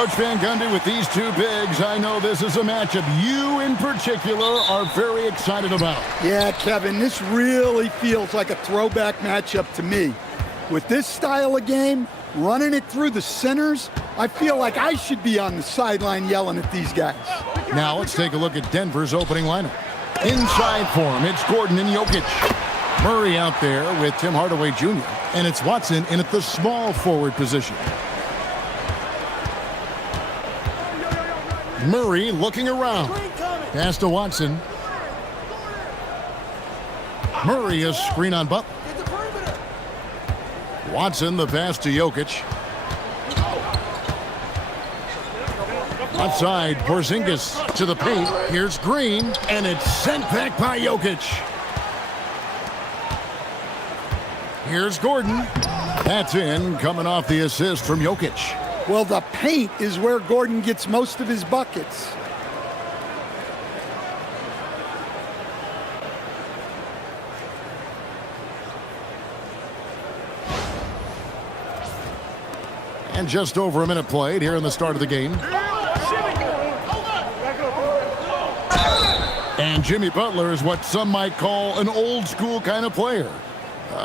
Coach Van Gundy, with these two bigs, I know this is a matchup you in particular are very excited about. Yeah, Kevin, this really feels like a throwback matchup to me. With this style of game, running it through the centers, I feel like I should be on the sideline yelling at these guys. Now let's take a look at Denver's opening lineup. Inside for him, it's Gordon and Jokic. Murray out there with Tim Hardaway Jr. And it's Watson in at the small forward position. Murray looking around. Pass to Watson. Murray a screen on Butler. Watson the pass to Jokic. Outside, Porzingis to the paint. Here's Green, and it's sent back by Jokic. Here's Gordon. That's in, coming off the assist from Jokic. Well, the paint is where Gordon gets most of his buckets. And just over a minute played here in the start of the game. And Jimmy Butler is what some might call an old school kind of player.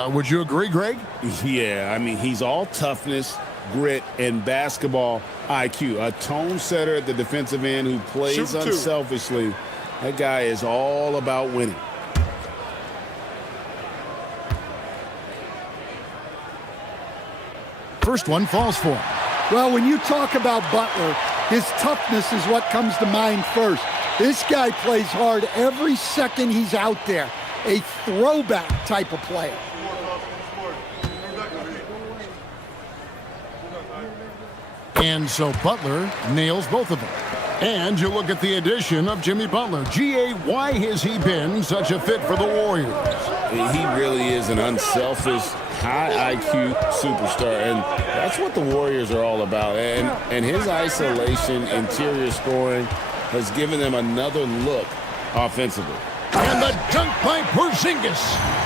Would you agree, Greg? Yeah, I mean, he's all toughness, grit, and basketball IQ. A tone setter at the defensive end who plays unselfishly. That guy is all about winning. First one falls for him. Well, when you talk about Butler, his toughness is what comes to mind first. This guy plays hard every second he's out there. A throwback type of player. And so Butler nails both of them. And you look at the addition of Jimmy Butler. G.A., why has he been such a fit for the Warriors? He really is an unselfish, high IQ superstar, and that's what the Warriors are all about. And his isolation, interior scoring has given them another look offensively. And the dunk by Porzingis.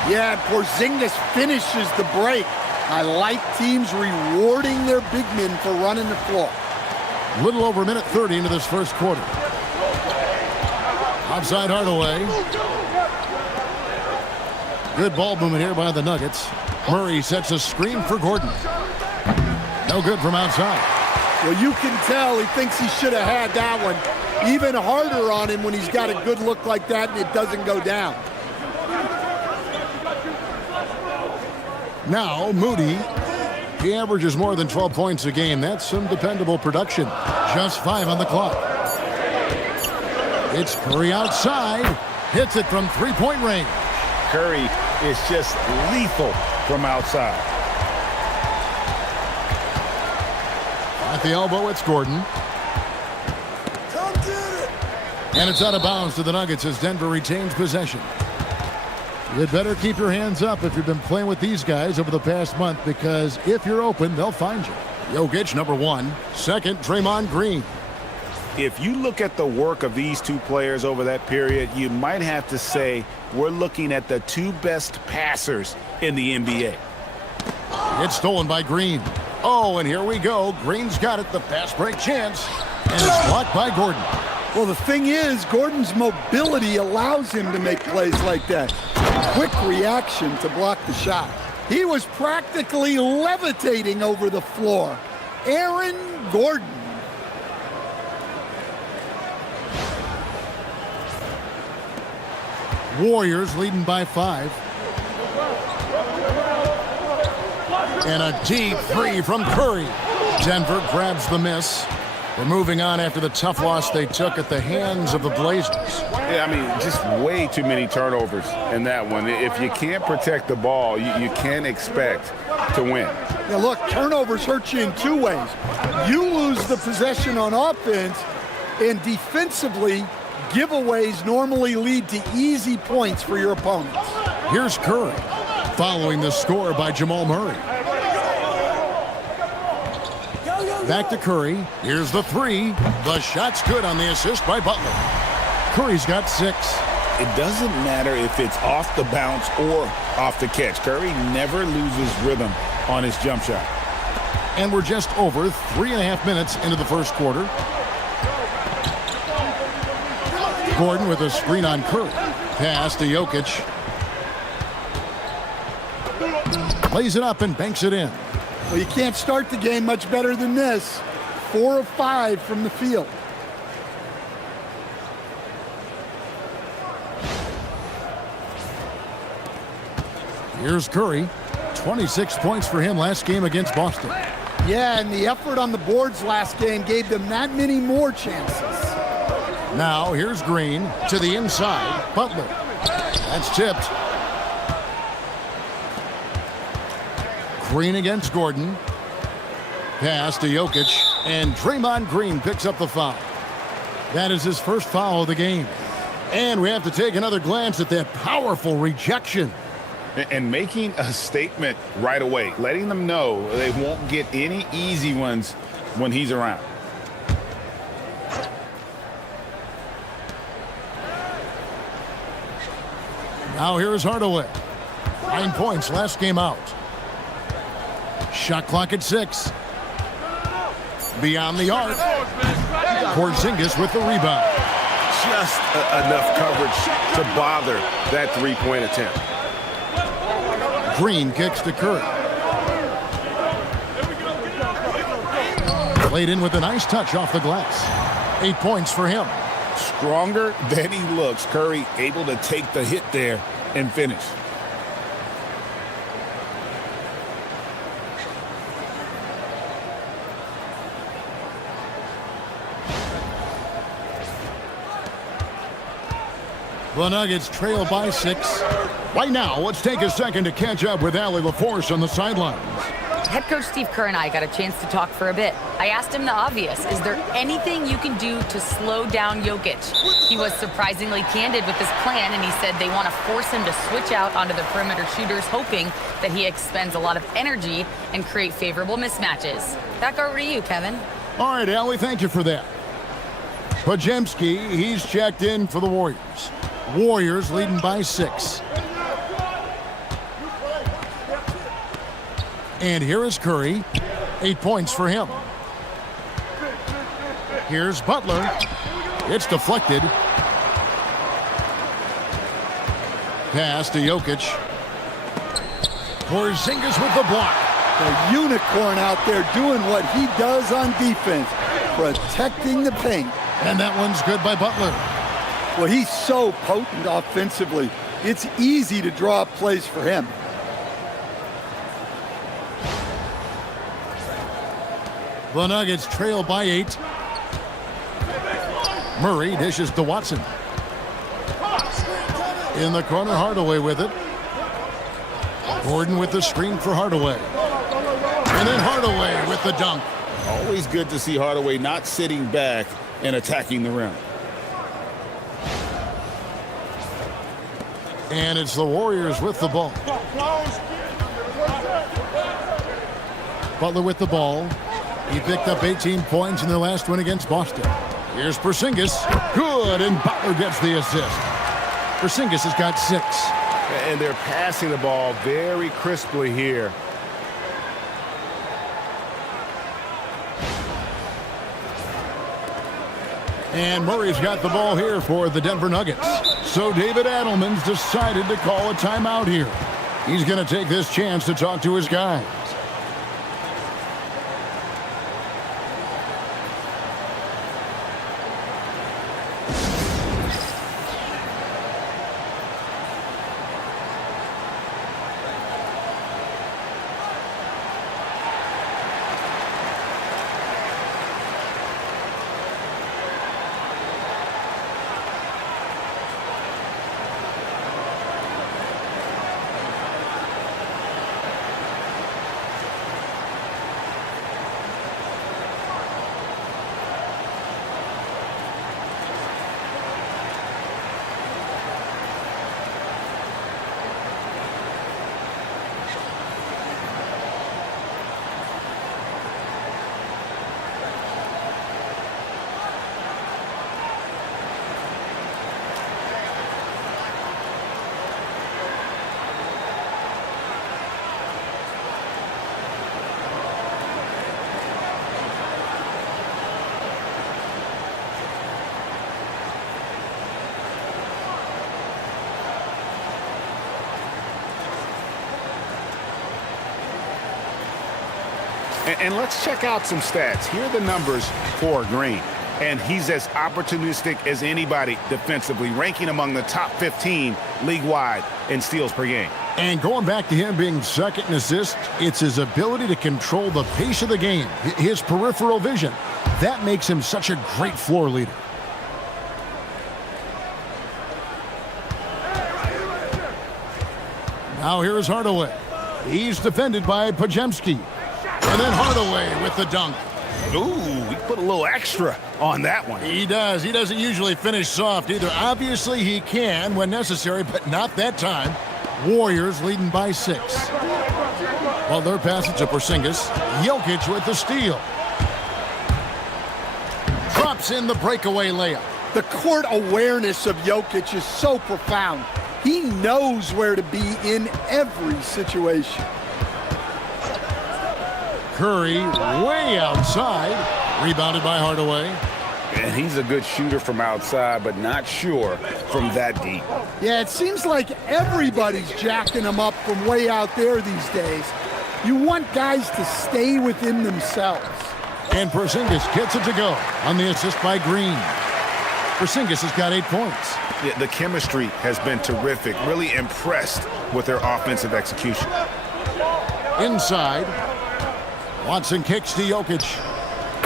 Yeah, Porzingis finishes the break. I like teams rewarding their big men for running the floor. A little over a minute 30 into this first quarter. Outside Hardaway. Good ball movement here by the Nuggets. Murray sets a screen for Gordon. No good from outside. Well, you can tell he thinks he should have had that one. Even harder on him when he's got a good look like that and it doesn't go down. Now, Moody. He averages more than 12 points a game. That's some dependable production. Just 5 on the clock. It's Curry outside. Hits it from three-point range. Curry is just lethal from outside. At the elbow, it's Gordon. And it's out of bounds to the Nuggets as Denver retains possession. You'd better keep your hands up if you've been playing with these guys over the past month, because if you're open, they'll find you. Jokic, number 1. Second, Draymond Green. If you look at the work of these two players over that period, you might have to say we're looking at the two best passers in the NBA. It's stolen by Green. Oh, and here we go. Green's got it, the fast break chance. And it's blocked by Gordon. Well, the thing is, Gordon's mobility allows him to make plays like that. Quick reaction to block the shot. He was practically levitating over the floor. Aaron Gordon. Warriors leading by 5. And a deep three from Curry. Denver grabs the miss. We're moving on after the tough loss they took at the hands of the Blazers. Yeah, I mean, just way too many turnovers in that one. If you can't protect the ball, you can't expect to win. Now, look, turnovers hurt you in two ways. You lose the possession on offense, and defensively, giveaways normally lead to easy points for your opponents. Here's Curry, following the score by Jamal Murray. Back to Curry. Here's the 3. The shot's good on the assist by Butler. Curry's got 6. It doesn't matter if it's off the bounce or off the catch. Curry never loses rhythm on his jump shot. And we're just over 3.5 minutes into the first quarter. Gordon with a screen on Curry. Pass to Jokic. Plays it up and banks it in. Well, you can't start the game much better than this. 4 of 5 from the field. Here's Curry. 26 points for him last game against Boston. Yeah, and the effort on the boards last game gave them that many more chances. Now here's Green to the inside. Butler. That's tipped. Green against Gordon. Pass to Jokic. And Draymond Green picks up the foul. That is his first foul of the game. And we have to take another glance at that powerful rejection. And making a statement right away, letting them know they won't get any easy ones when he's around. Now here's Hardaway. 9 points last game out. Shot clock at 6. Beyond the arc. Porzingis with the rebound. Just enough coverage to bother that three-point attempt. Green kicks to Curry. Played in with a nice touch off the glass. 8 points for him. Stronger than he looks. Curry able to take the hit there and finish. The Nuggets trail by 6. Right now, let's take a second to catch up with Allie LaForce on the sidelines. Head coach Steve Kerr and I got a chance to talk for a bit. I asked him the obvious. Is there anything you can do to slow down Jokic? He was surprisingly candid with his plan, and he said they want to force him to switch out onto the perimeter shooters, hoping that he expends a lot of energy and create favorable mismatches. Back over to you, Kevin. All right, Allie, thank you for that. Podziemski, he's checked in for the Warriors. Warriors leading by 6. And here is Curry. 8 points for him. Here's Butler. It's deflected. Pass to Jokic. Porzingis with the block. The unicorn out there doing what he does on defense, protecting the paint. And that one's good by Butler. Well, he's so potent offensively. It's easy to draw up plays for him. The Nuggets trail by 8. Murray dishes to Watson. In the corner, Hardaway with it. Gordon with the screen for Hardaway. And then Hardaway with the dunk. Always good to see Hardaway not sitting back and attacking the rim. And it's the Warriors with the ball. Butler with the ball. He picked up 18 points in their last win against Boston. Here's Porzingis. Good, and Butler gets the assist. Porzingis has got 6. And they're passing the ball very crisply here. And Murray's got the ball here for the Denver Nuggets. So David Adelman's decided to call a timeout here. He's going to take this chance to talk to his guys. And let's check out some stats. Here are the numbers for Green. And he's as opportunistic as anybody defensively, ranking among the top 15 league-wide in steals per game. And going back to him being second in assists, it's his ability to control the pace of the game, his peripheral vision. That makes him such a great floor leader. Now here's Hardaway. He's defended by Pajemski. And then Hardaway with the dunk. Ooh, he put a little extra on that one. He does. He doesn't usually finish soft either. Obviously, he can when necessary, but not that time. Warriors leading by 6. Well, their passage to Porzingis. Jokic with the steal. Drops in the breakaway layup. The court awareness of Jokic is so profound. He knows where to be in every situation. Curry way outside. Rebounded by Hardaway. And he's a good shooter from outside, but not sure from that deep. Yeah, it seems like everybody's jacking him up from way out there these days. You want guys to stay within themselves. And Porzingis gets it to go on the assist by Green. Porzingis has got 8 points. Yeah, the chemistry has been terrific. Really impressed with their offensive execution. Inside. Watson kicks to Jokic.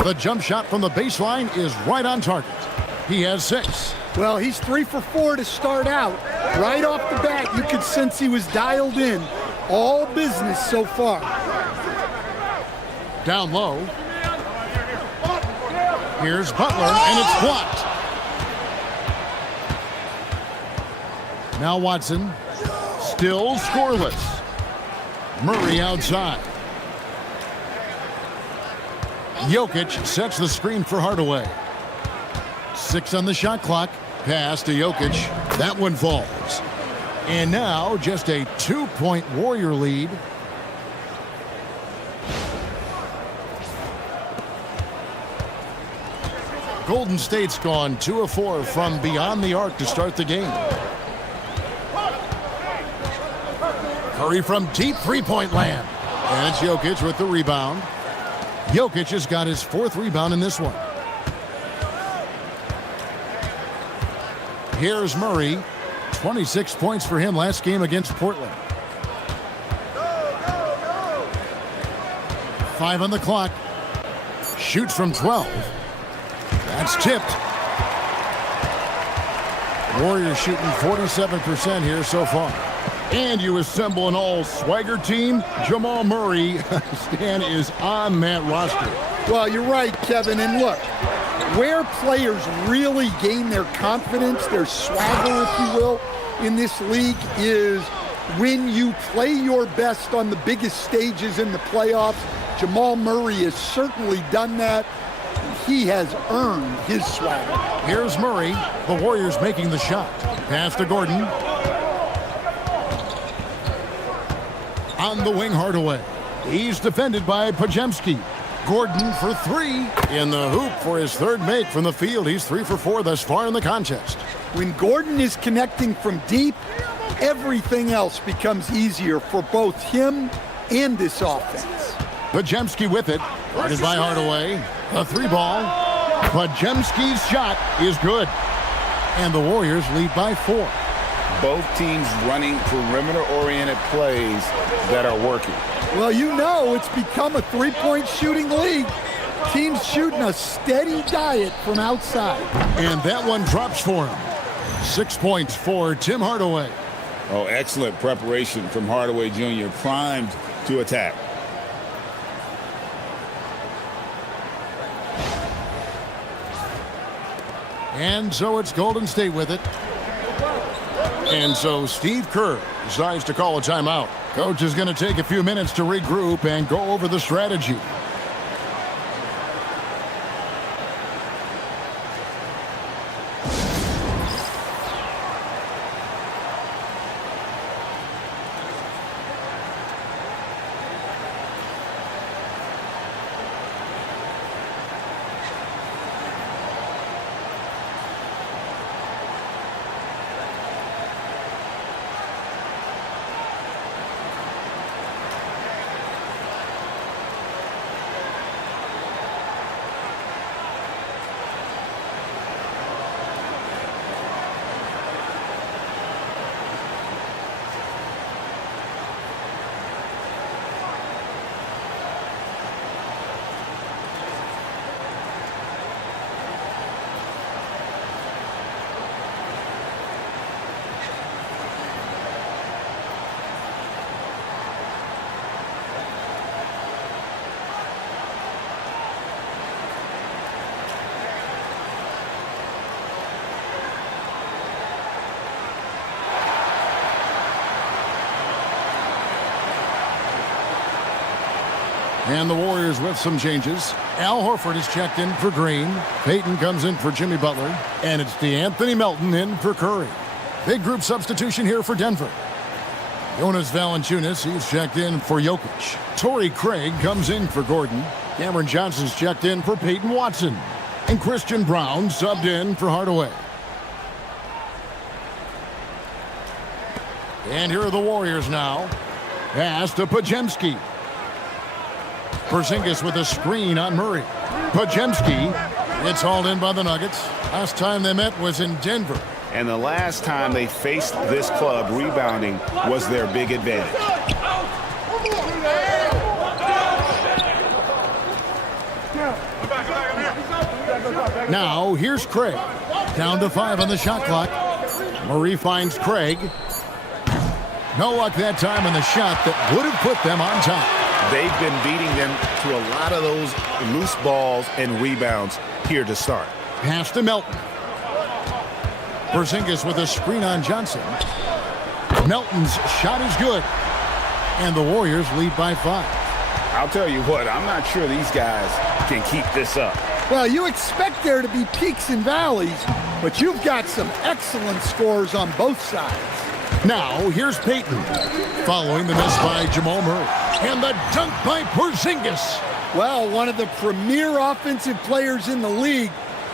The jump shot from the baseline is right on target. He has 6. Well, he's 3 for 4 to start out. Right off the bat, you could sense he was dialed in. All business so far. Down low. Here's Butler, and it's blocked. Now Watson. Still scoreless. Murray outside. Jokic sets the screen for Hardaway. 6 on the shot clock. Pass to Jokic. That one falls. And now just a 2-point Warrior lead. Golden State's gone 2 of 4 from beyond the arc to start the game. Curry from deep three-point land. And it's Jokic with the rebound. Jokic has got his 4th rebound in this one. Here's Murray. 26 points for him last game against Portland. 5 on the clock. Shoots from 12. That's tipped. Warriors shooting 47% here so far. And you assemble an all-swagger team. Jamal Murray, Stan, is on that roster. Well, you're right, Kevin. And look, where players really gain their confidence, their swagger, if you will, in this league is when you play your best on the biggest stages in the playoffs. Jamal Murray has certainly done that. He has earned his swagger. Here's Murray. The Warriors making the shot. Pass to Gordon. On the wing, Hardaway. He's defended by Pajemski. Gordon for 3 in the hoop for his 3rd make from the field. He's 3 for 4 thus far in the contest. When Gordon is connecting from deep, everything else becomes easier for both him and this offense. Pajemski with it. Guarded by Hardaway. A 3-ball. Pajemski's shot is good. And the Warriors lead by 4. Both teams running perimeter-oriented plays that are working. Well, you know it's become a 3-point shooting league. Teams shooting a steady diet from outside. And that one drops for him. 6 points for Tim Hardaway. Oh, excellent preparation from Hardaway Jr., primed to attack. And so it's Golden State with it. And so Steve Kerr decides to call a timeout. Coach is going to take a few minutes to regroup and go over the strategy. And the Warriors with some changes. Al Horford is checked in for Green. Payton comes in for Jimmy Butler. And it's DeAnthony Melton in for Curry. Big group substitution here for Denver. Jonas Valanciunas, he's checked in for Jokic. Torrey Craig comes in for Gordon. Cameron Johnson's checked in for Peyton Watson. And Christian Brown subbed in for Hardaway. And here are the Warriors now. Pass to Podziemski. Porzingis with a screen on Murray. Podziemski, it's hauled in by the Nuggets. Last time they met was in Denver. And the last time they faced this club, rebounding was their big advantage. Now, here's Craig. Down to 5 on the shot clock. Murray finds Craig. No luck that time on the shot that would have put them on top. They've been beating them to a lot of those loose balls and rebounds here to start. Pass to Melton. Porzingis with a screen on Johnson. Melton's shot is good. And the Warriors lead by 5. I'll tell you what, I'm not sure these guys can keep this up. Well, you expect there to be peaks and valleys, but you've got some excellent scores on both sides. Now, here's Payton, following the miss by Jamal Murray. And the dunk by Porzingis. Well, one of the premier offensive players in the league,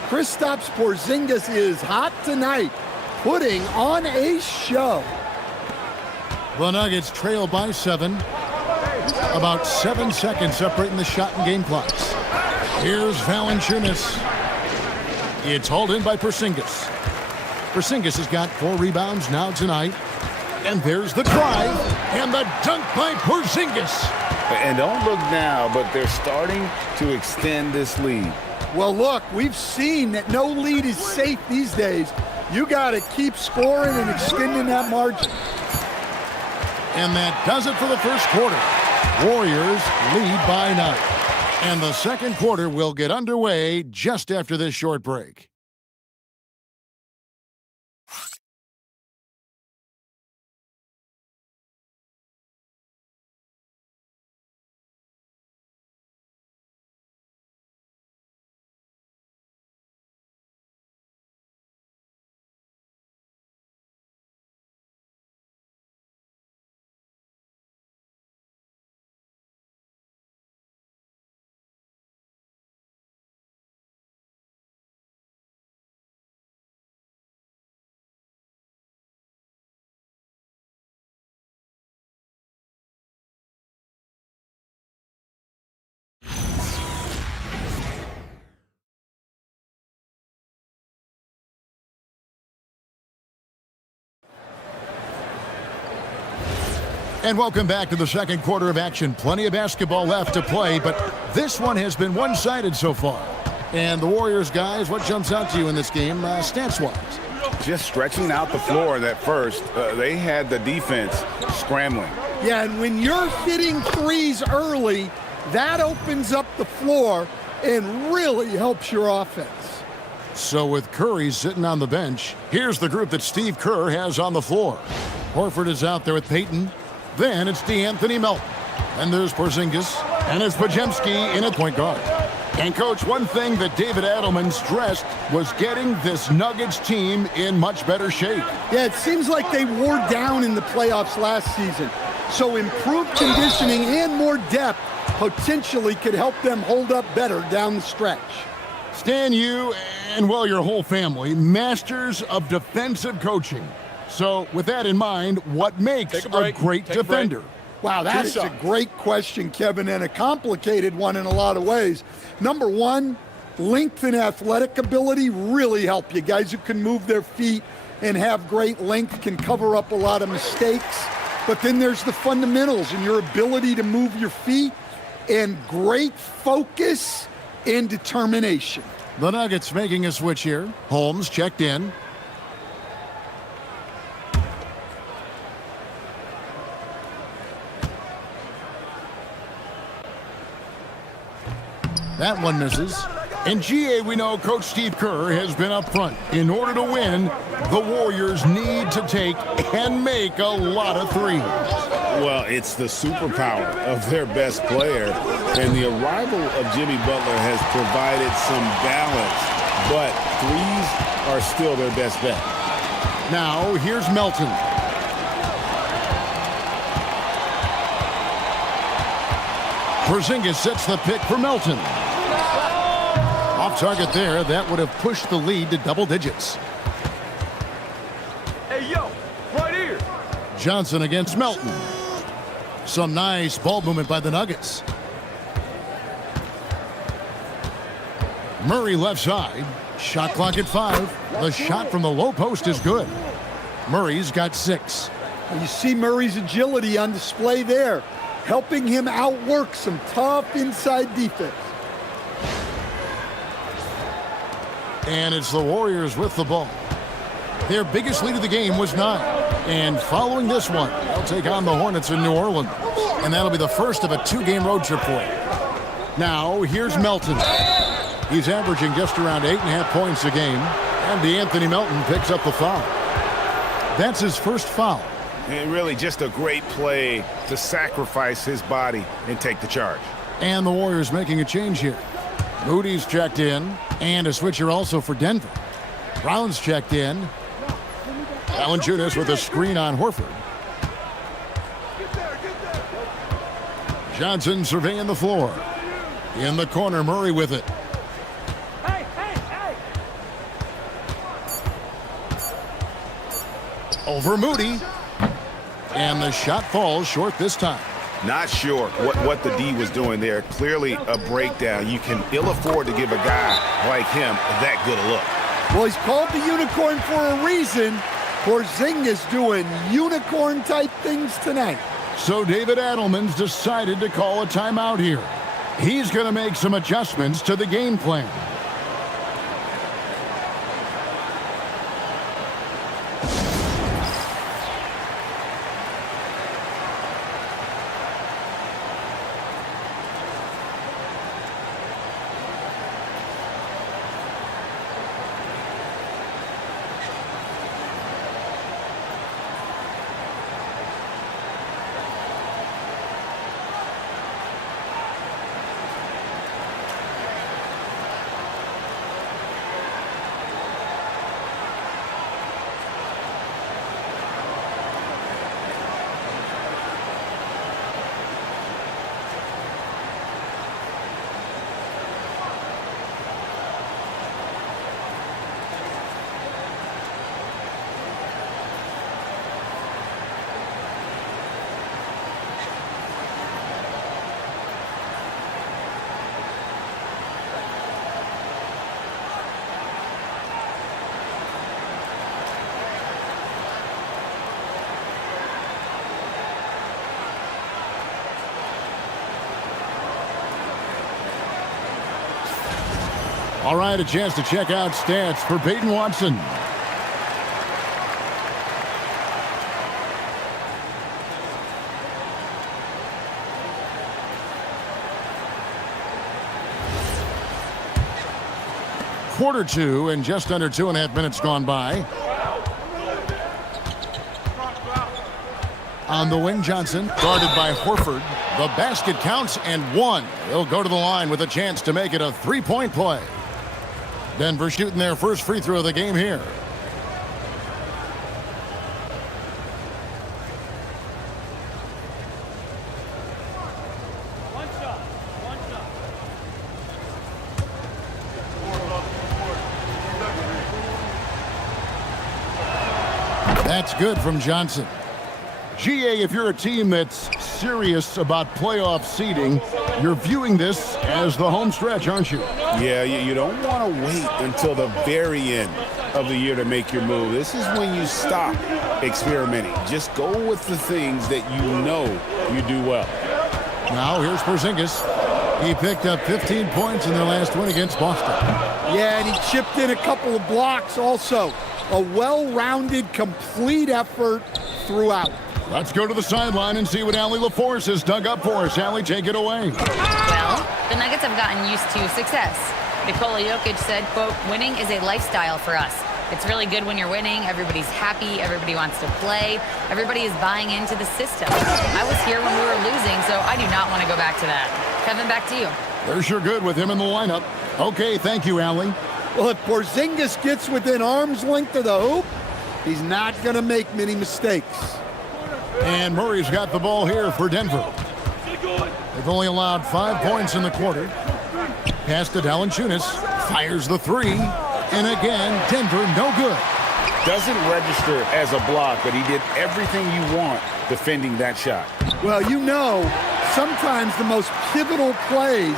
Kristaps Porzingis is hot tonight, putting on a show. The Nuggets trail by 7. About 7 seconds separating the shot and game clocks. Here's Valanciunas. It's hauled in by Porzingis. Porzingis has got 4 rebounds now tonight. And there's the drive and the dunk by Porzingis. And don't look now, but they're starting to extend this lead. Well, look, we've seen that no lead is safe these days. You got to keep scoring and extending that margin. And that does it for the first quarter. Warriors lead by 9. And the second quarter will get underway just after this short break. And welcome back to the second quarter of action. Plenty of basketball left to play, but this one has been one-sided so far. And the Warriors, guys, what jumps out to you in this game, stance-wise? Just stretching out the floor at first. They had the defense scrambling. Yeah, and when you're hitting threes early, that opens up the floor and really helps your offense. So with Curry sitting on the bench, here's the group that Steve Kerr has on the floor. Horford is out there with Payton. Then it's DeAnthony Melton. And there's Porzingis. And it's Podziemski in at point guard. And, Coach, one thing that David Adelman stressed was getting this Nuggets team in much better shape. Yeah, it seems like they wore down in the playoffs last season. So improved conditioning and more depth potentially could help them hold up better down the stretch. Stan, you and, well, your whole family, masters of defensive coaching. So with that in mind, what makes a great defender? Wow, that is a great question, Kevin, and a complicated one in a lot of ways. Number one, length and athletic ability really help you. Guys who can move their feet and have great length can cover up a lot of mistakes. But then there's the fundamentals and your ability to move your feet and great focus and determination. The Nuggets making a switch here. Holmes checked in. That one misses. In GA, we know Coach Steve Kerr has been up front. In order to win, the Warriors need to take and make a lot of threes. Well, it's the superpower of their best player, and the arrival of Jimmy Butler has provided some balance, but threes are still their best bet. Now, here's Melton. Porzingis sets the pick for Melton. Off target there, that would have pushed the lead to double digits. Hey, yo, right here. Johnson against Melton. Some nice ball movement by the Nuggets. Murray left side. Shot clock at 5. The shot from the low post is good. Murray's got 6. You see Murray's agility on display there, helping him outwork some tough inside defense. And it's the Warriors with the ball. Their biggest lead of the game was 9. And following this one, they'll take on the Hornets in New Orleans. And that'll be the first of a 2-game road trip for them. Now, here's Melton. He's averaging just around 8.5 points a game. And DeAnthony Melton picks up the foul. That's his first foul. And really just a great play to sacrifice his body and take the charge. And the Warriors making a change here. Moody's checked in. And a switcher also for Denver. Brown's checked in. Valanciunas with a screen on Horford. Johnson surveying the floor. In the corner, Murray with it. Over Moody. And the shot falls short this time. Not sure what the D was doing there. Clearly a breakdown. You can ill afford to give a guy like him that good a look. Well, he's called the unicorn for a reason. Porzingis doing unicorn-type things tonight. So David Adelman's decided to call a timeout here. He's going to make some adjustments to the game plan. All right, a chance to check out stats for Peyton Watson. Quarter 2 and just under 2.5 minutes gone by. On the wing, Johnson, guarded by Horford. The basket counts and 1. He'll go to the line with a chance to make it a 3-point play. Denver shooting their first free throw of the game here. That's good from Johnson. GA, if you're a team that's serious about playoff seeding, you're viewing this as the home stretch, aren't you? Yeah, you don't want to wait until the very end of the year to make your move. This is when you stop experimenting. Just go with the things that you know you do well. Now here's Porzingis. He picked up 15 points in their last win against Boston. Yeah, and he chipped in a couple of blocks also. A well-rounded, complete effort throughout. Let's go to the sideline and see what Allie LaForce has dug up for us. Allie, take it away. Well, the Nuggets have gotten used to success. Nikola Jokic said, quote, winning is a lifestyle for us. It's really good when you're winning. Everybody's happy. Everybody wants to play. Everybody is buying into the system. I was here when we were losing, so I do not want to go back to that. Kevin, back to you. They're sure good with him in the lineup. Okay, thank you, Allie. Well, if Porzingis gets within arm's length of the hoop, he's not going to make many mistakes. And Murray's got the ball here for Denver. They've only allowed 5 points in the quarter. Pass to Valanciunas. Fires the three. And again, Denver no good. Doesn't register as a block, but he did everything you want defending that shot. Well, you know, sometimes the most pivotal plays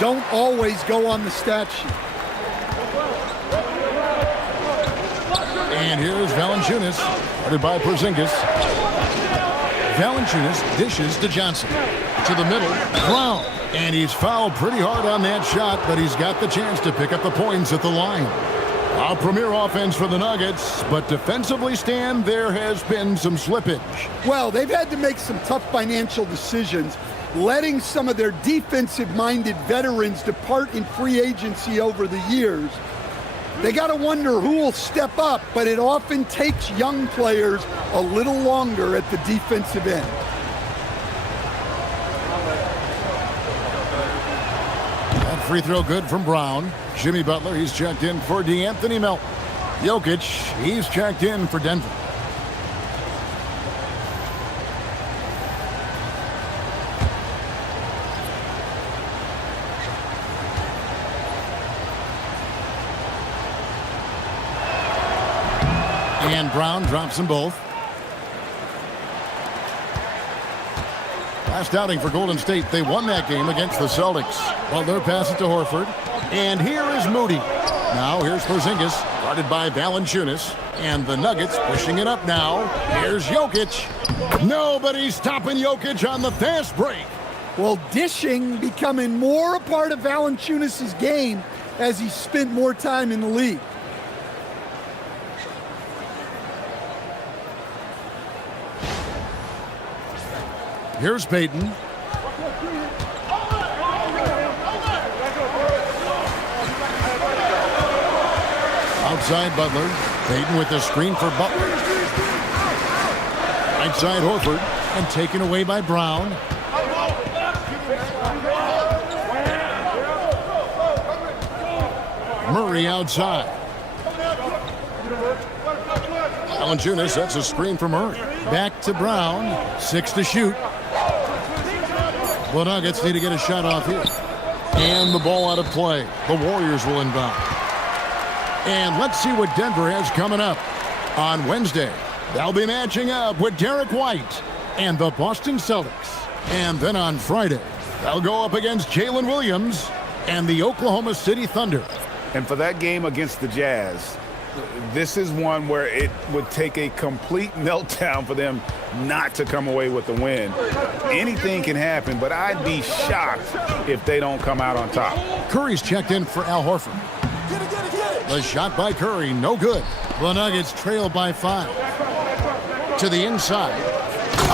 don't always go on the stat sheet. And here's Valanciunas, guarded by Porzingis. Valanciunas dishes to Johnson. To the middle, Brown. And he's fouled pretty hard on that shot, but he's got the chance to pick up the points at the line. A premier offense for the Nuggets, but defensively, Stan, there has been some slippage. Well, they've had to make some tough financial decisions, letting some of their defensive-minded veterans depart in free agency over the years. They got to wonder who will step up, but it often takes young players a little longer at the defensive end. That free throw good from Brown. Jimmy Butler, he's checked in for DeAnthony Melton. Jokic, he's checked in for Denver. And Brown drops them both. Last outing for Golden State, they won that game against the Celtics. Butler passes to Horford. And here is Moody. Now here's Porzingis, guarded by Valanciunas. And the Nuggets pushing it up now. Here's Jokic. Nobody's stopping Jokic on the fast break. Well, dishing becoming more a part of Valanciunas' game as he spent more time in the league. Here's Payton. Outside Butler. Payton with the screen for Butler. Right side Horford. And taken away by Brown. Murray outside. Valanciunas, that's a screen for Murray. Back to Brown. 6 to shoot. The Nuggets need to get a shot off here. And the ball out of play. The Warriors will inbound. And let's see what Denver has coming up. On Wednesday, they'll be matching up with Derek White and the Boston Celtics. And then on Friday, they'll go up against Jalen Williams and the Oklahoma City Thunder. And for that game against the Jazz, this is one where it would take a complete meltdown for them not to come away with the win. Anything can happen, but I'd be shocked if they don't come out on top. Curry's checked in for Al Horford. The shot by Curry, no good. The Nuggets trail by 5. To the inside.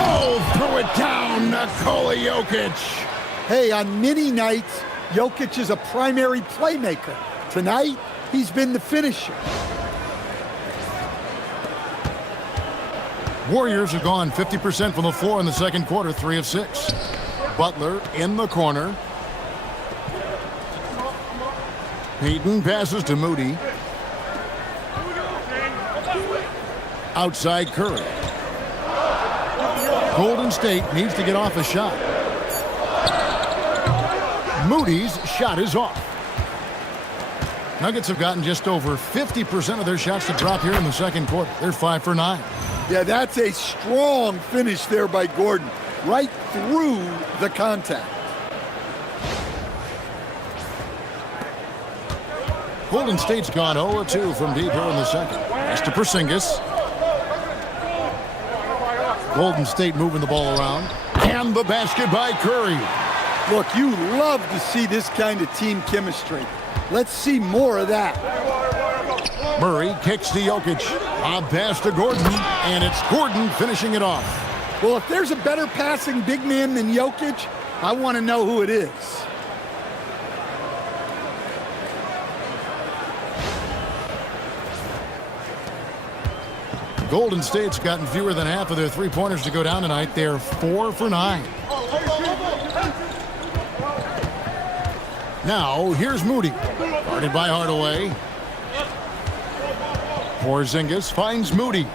Oh, threw it down, Nikola Jokic. Hey, on many nights, Jokic is a primary playmaker. Tonight, he's been the finisher. Warriors have gone 50% from the floor in the second quarter, 3 of 6. Butler in the corner. Payton passes to Moody. Outside Curry. Golden State needs to get off a shot. Moody's shot is off. Nuggets have gotten just over 50% of their shots to drop here in the second quarter. They're 5 for 9. Yeah, that's a strong finish there by Gordon, right through the contact. Golden State's gone 0-2 from deep here in the second. Pass to Porzingis. Golden State moving the ball around. And the basket by Curry. Look, you love to see this kind of team chemistry. Let's see more of that. Murray kicks to Jokic. A pass to Gordon, and it's Gordon finishing it off. Well, if there's a better passing big man than Jokic, I want to know who it is. Golden State's gotten fewer than half of their three-pointers to go down tonight. They're 4 for 9. Now, here's Moody. Guarded by Hardaway. Porzingis finds Moody.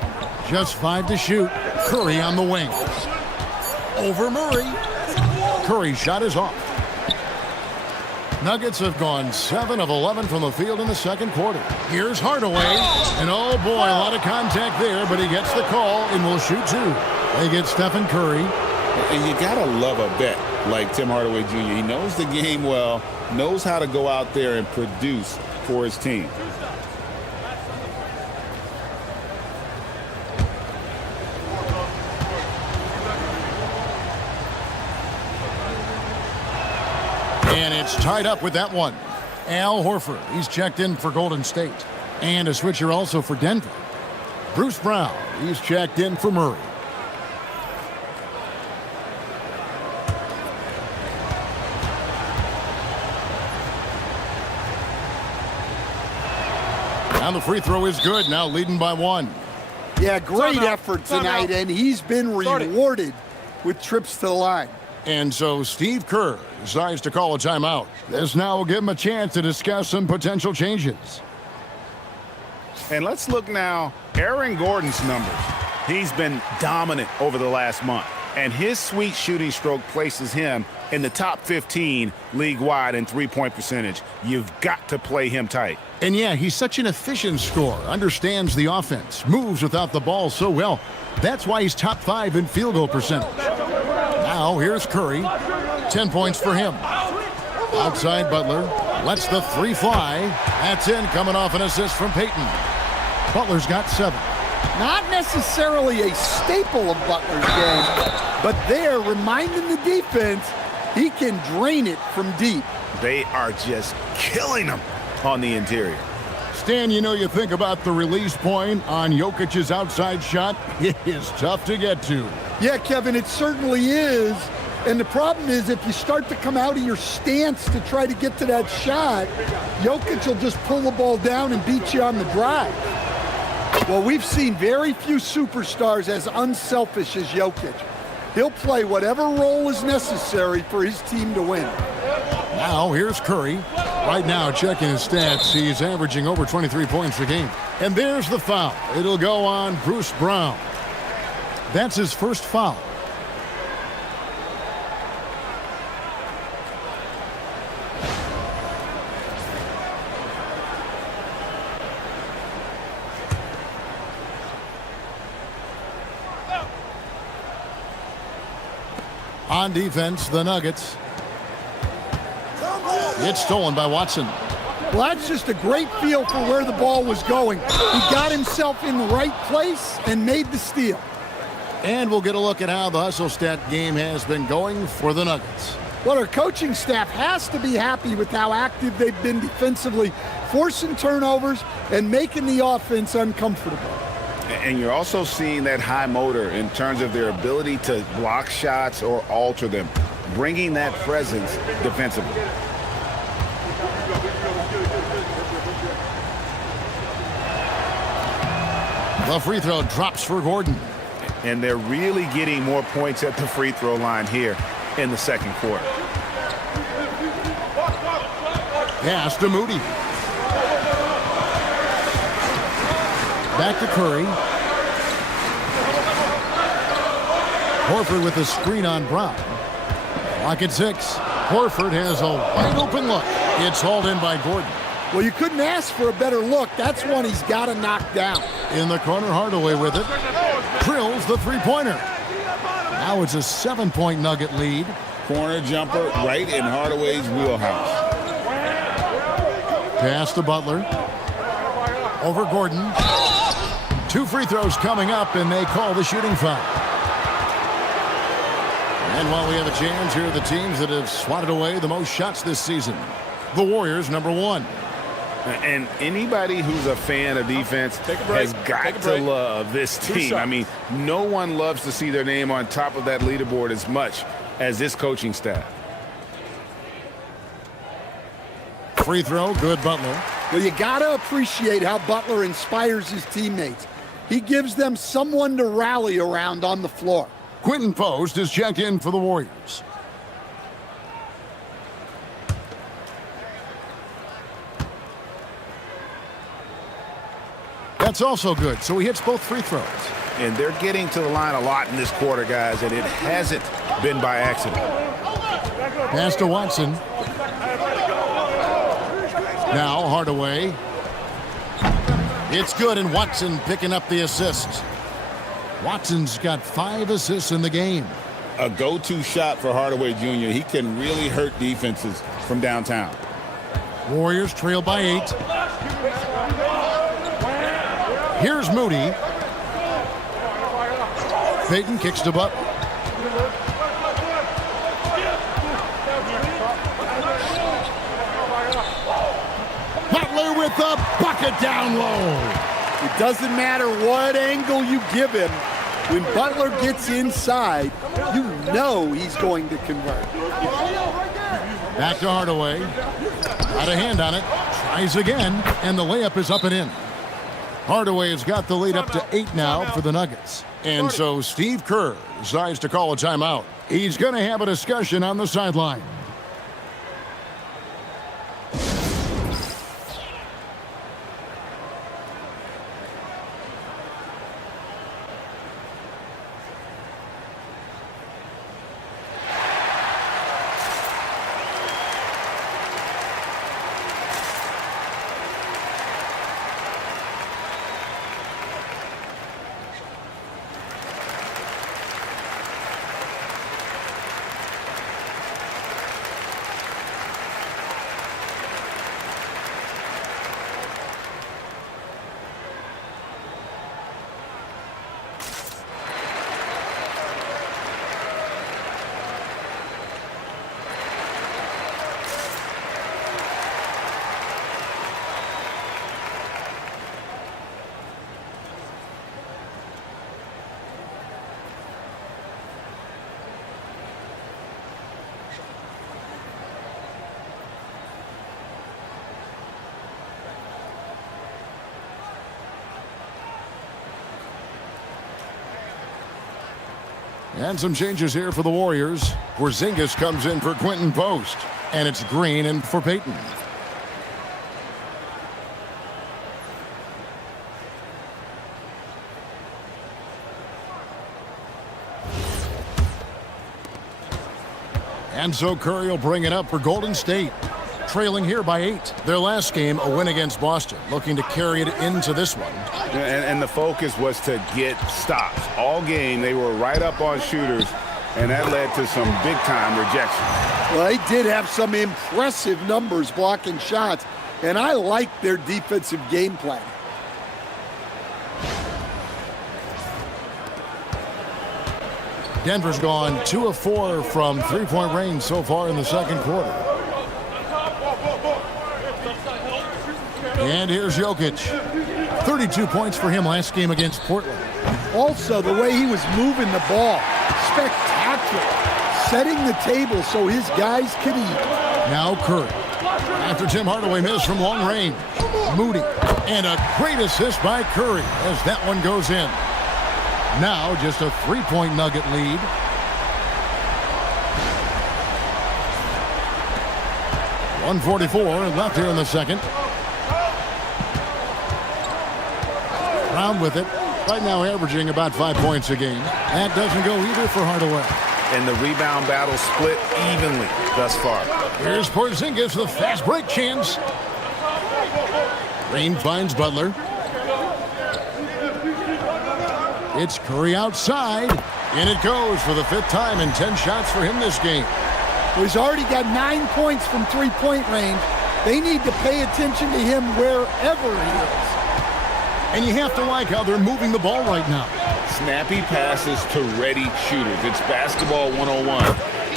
Just 5 to shoot. Curry on the wing. Over Murray. Curry's shot is off. Nuggets have gone 7 of 11 from the field in the second quarter. Here's Hardaway. And oh boy, a lot of contact there, but he gets the call and will shoot 2. They get Stephen Curry. And you got to love a vet like Tim Hardaway Jr. He knows the game well, knows how to go out there and produce for his team. And it's tied up with that one. Al Horford, he's checked in for Golden State. And a switcher also for Denver. Bruce Brown, he's checked in for Murray. And the free throw is good, now leading by 1. Yeah, great effort tonight, and he's been rewarded with trips to the line. And so Steve Kerr decides to call a timeout. This now will give him a chance to discuss some potential changes. And let's look now, Aaron Gordon's numbers. He's been dominant over the last month, and his sweet shooting stroke places him in the top 15 league-wide in three-point percentage. You've got to play him tight. And yeah, he's such an efficient scorer, understands the offense, moves without the ball so well. That's why he's top 5 in field goal percentage. Now here's Curry. 10 points for him. Outside Butler. Lets the 3 fly. That's in, coming off an assist from Payton. Butler's got 7. Not necessarily a staple of Butler's game, but they're reminding the defense he can drain it from deep. They are just killing him on the interior. Stan, you think about the release point on Jokic's outside shot. It is tough to get to. Yeah, Kevin, it certainly is. And the problem is if you start to come out of your stance to try to get to that shot, Jokic will just pull the ball down and beat you on the drive. Well, we've seen very few superstars as unselfish as Jokic. He'll play whatever role is necessary for his team to win. Now here's Curry. Right now, checking his stats, he's averaging over 23 points a game. And there's the foul. It'll go on Bruce Brown. That's his first foul. On defense, the Nuggets. It's stolen by Watson. Well, that's just a great feel for where the ball was going. He got himself in the right place and made the steal. And we'll get a look at how the hustle stat game has been going for the Nuggets. Well, our coaching staff has to be happy with how active they've been defensively, forcing turnovers and making the offense uncomfortable. And you're also seeing that high motor in terms of their ability to block shots or alter them, bringing that presence defensively. The free throw drops for Gordon. And they're really getting more points at the free throw line here in the second quarter. Pass to Moody. Back to Curry. Horford with a screen on Brown. Clock at 6. Horford has a wide open look. It's hauled in by Gordon. Well, you couldn't ask for a better look. That's one he's got to knock down. In the corner, Hardaway with it. Drills the three-pointer. Now it's a 7-point Nugget lead. Corner jumper right in Hardaway's wheelhouse. Pass to Butler. Over Gordon. 2 free throws coming up, and they call the shooting foul. And while we have a chance, here are the teams that have swatted away the most shots this season. The Warriors, number 1. And anybody who's a fan of defense has got to love this team. I mean, no one loves to see their name on top of that leaderboard as much as this coaching staff. Free throw, good Butler. Well, you got to appreciate how Butler inspires his teammates. He gives them someone to rally around on the floor. Quinton Post is checked in for the Warriors. That's also good, so he hits both free throws. And they're getting to the line a lot in this quarter, guys, and it hasn't been by accident. Pass to Watson. Now Hardaway. It's good, and Watson picking up the assist. Watson's got 5 assists in the game. A go-to shot for Hardaway Jr. He can really hurt defenses from downtown. Warriors trail by 8. Here's Moody. Payton kicks to Butler. Butler with the bucket down low. It doesn't matter what angle you give him. When Butler gets inside, you know he's going to convert. Back to Hardaway. Got a hand on it. Tries again, and the layup is up and in. Hardaway has got the lead up to 8 now for the Nuggets. And so Steve Kerr decides to call a timeout. He's going to have a discussion on the sideline. And some changes here for the Warriors. Porzingis comes in for Quinton Post. And it's Green in for Payton. And so Curry will bring it up for Golden State. Trailing here by 8. Their last game, a win against Boston. Looking to carry it into this one. And the focus was to get stops. All game, they were right up on shooters, and that led to some big-time rejection. Well, they did have some impressive numbers blocking shots, and I like their defensive game plan. Denver's gone 2 of 4 from three-point range so far in the second quarter. And here's Jokic. 32 points for him last game against Portland. Also, the way he was moving the ball, spectacular. Setting the table so his guys could eat. Now Curry. After Tim Hardaway missed from long range. Moody. And a great assist by Curry as that one goes in. Now just a 3-point Nugget lead. .144 left here in the second. Brown with it. Right now averaging about 5 points a game. That doesn't go either for Hardaway. And the rebound battle split evenly thus far. Here's Porzingis with a fast break chance. Green finds Butler. It's Curry outside. And it goes for the 5th time in 10 shots for him this game. He's already got 9 points from three-point range. They need to pay attention to him wherever he is. And you have to like how they're moving the ball right now. Snappy passes to ready shooters. It's basketball 101,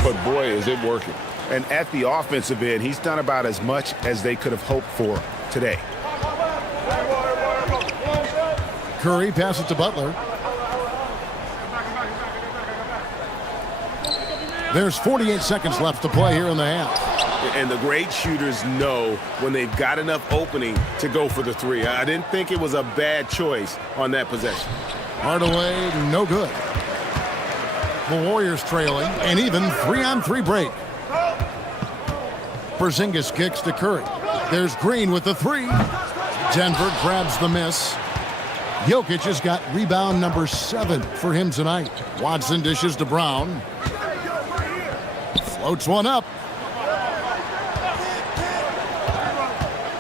but boy, is it working. And at the offensive end, he's done about as much as they could have hoped for today. Curry passes to Butler. There's 48 seconds left to play here in the half. And the great shooters know when they've got enough opening to go for the three. I didn't think it was a bad choice on that possession. Hardaway, no good. The Warriors trailing, and even 3-on-3 break. Porzingis kicks to Curry. There's Green with the three. Denver grabs the miss. Jokic has got rebound number 7 for him tonight. Watson dishes to Brown. Floats one up.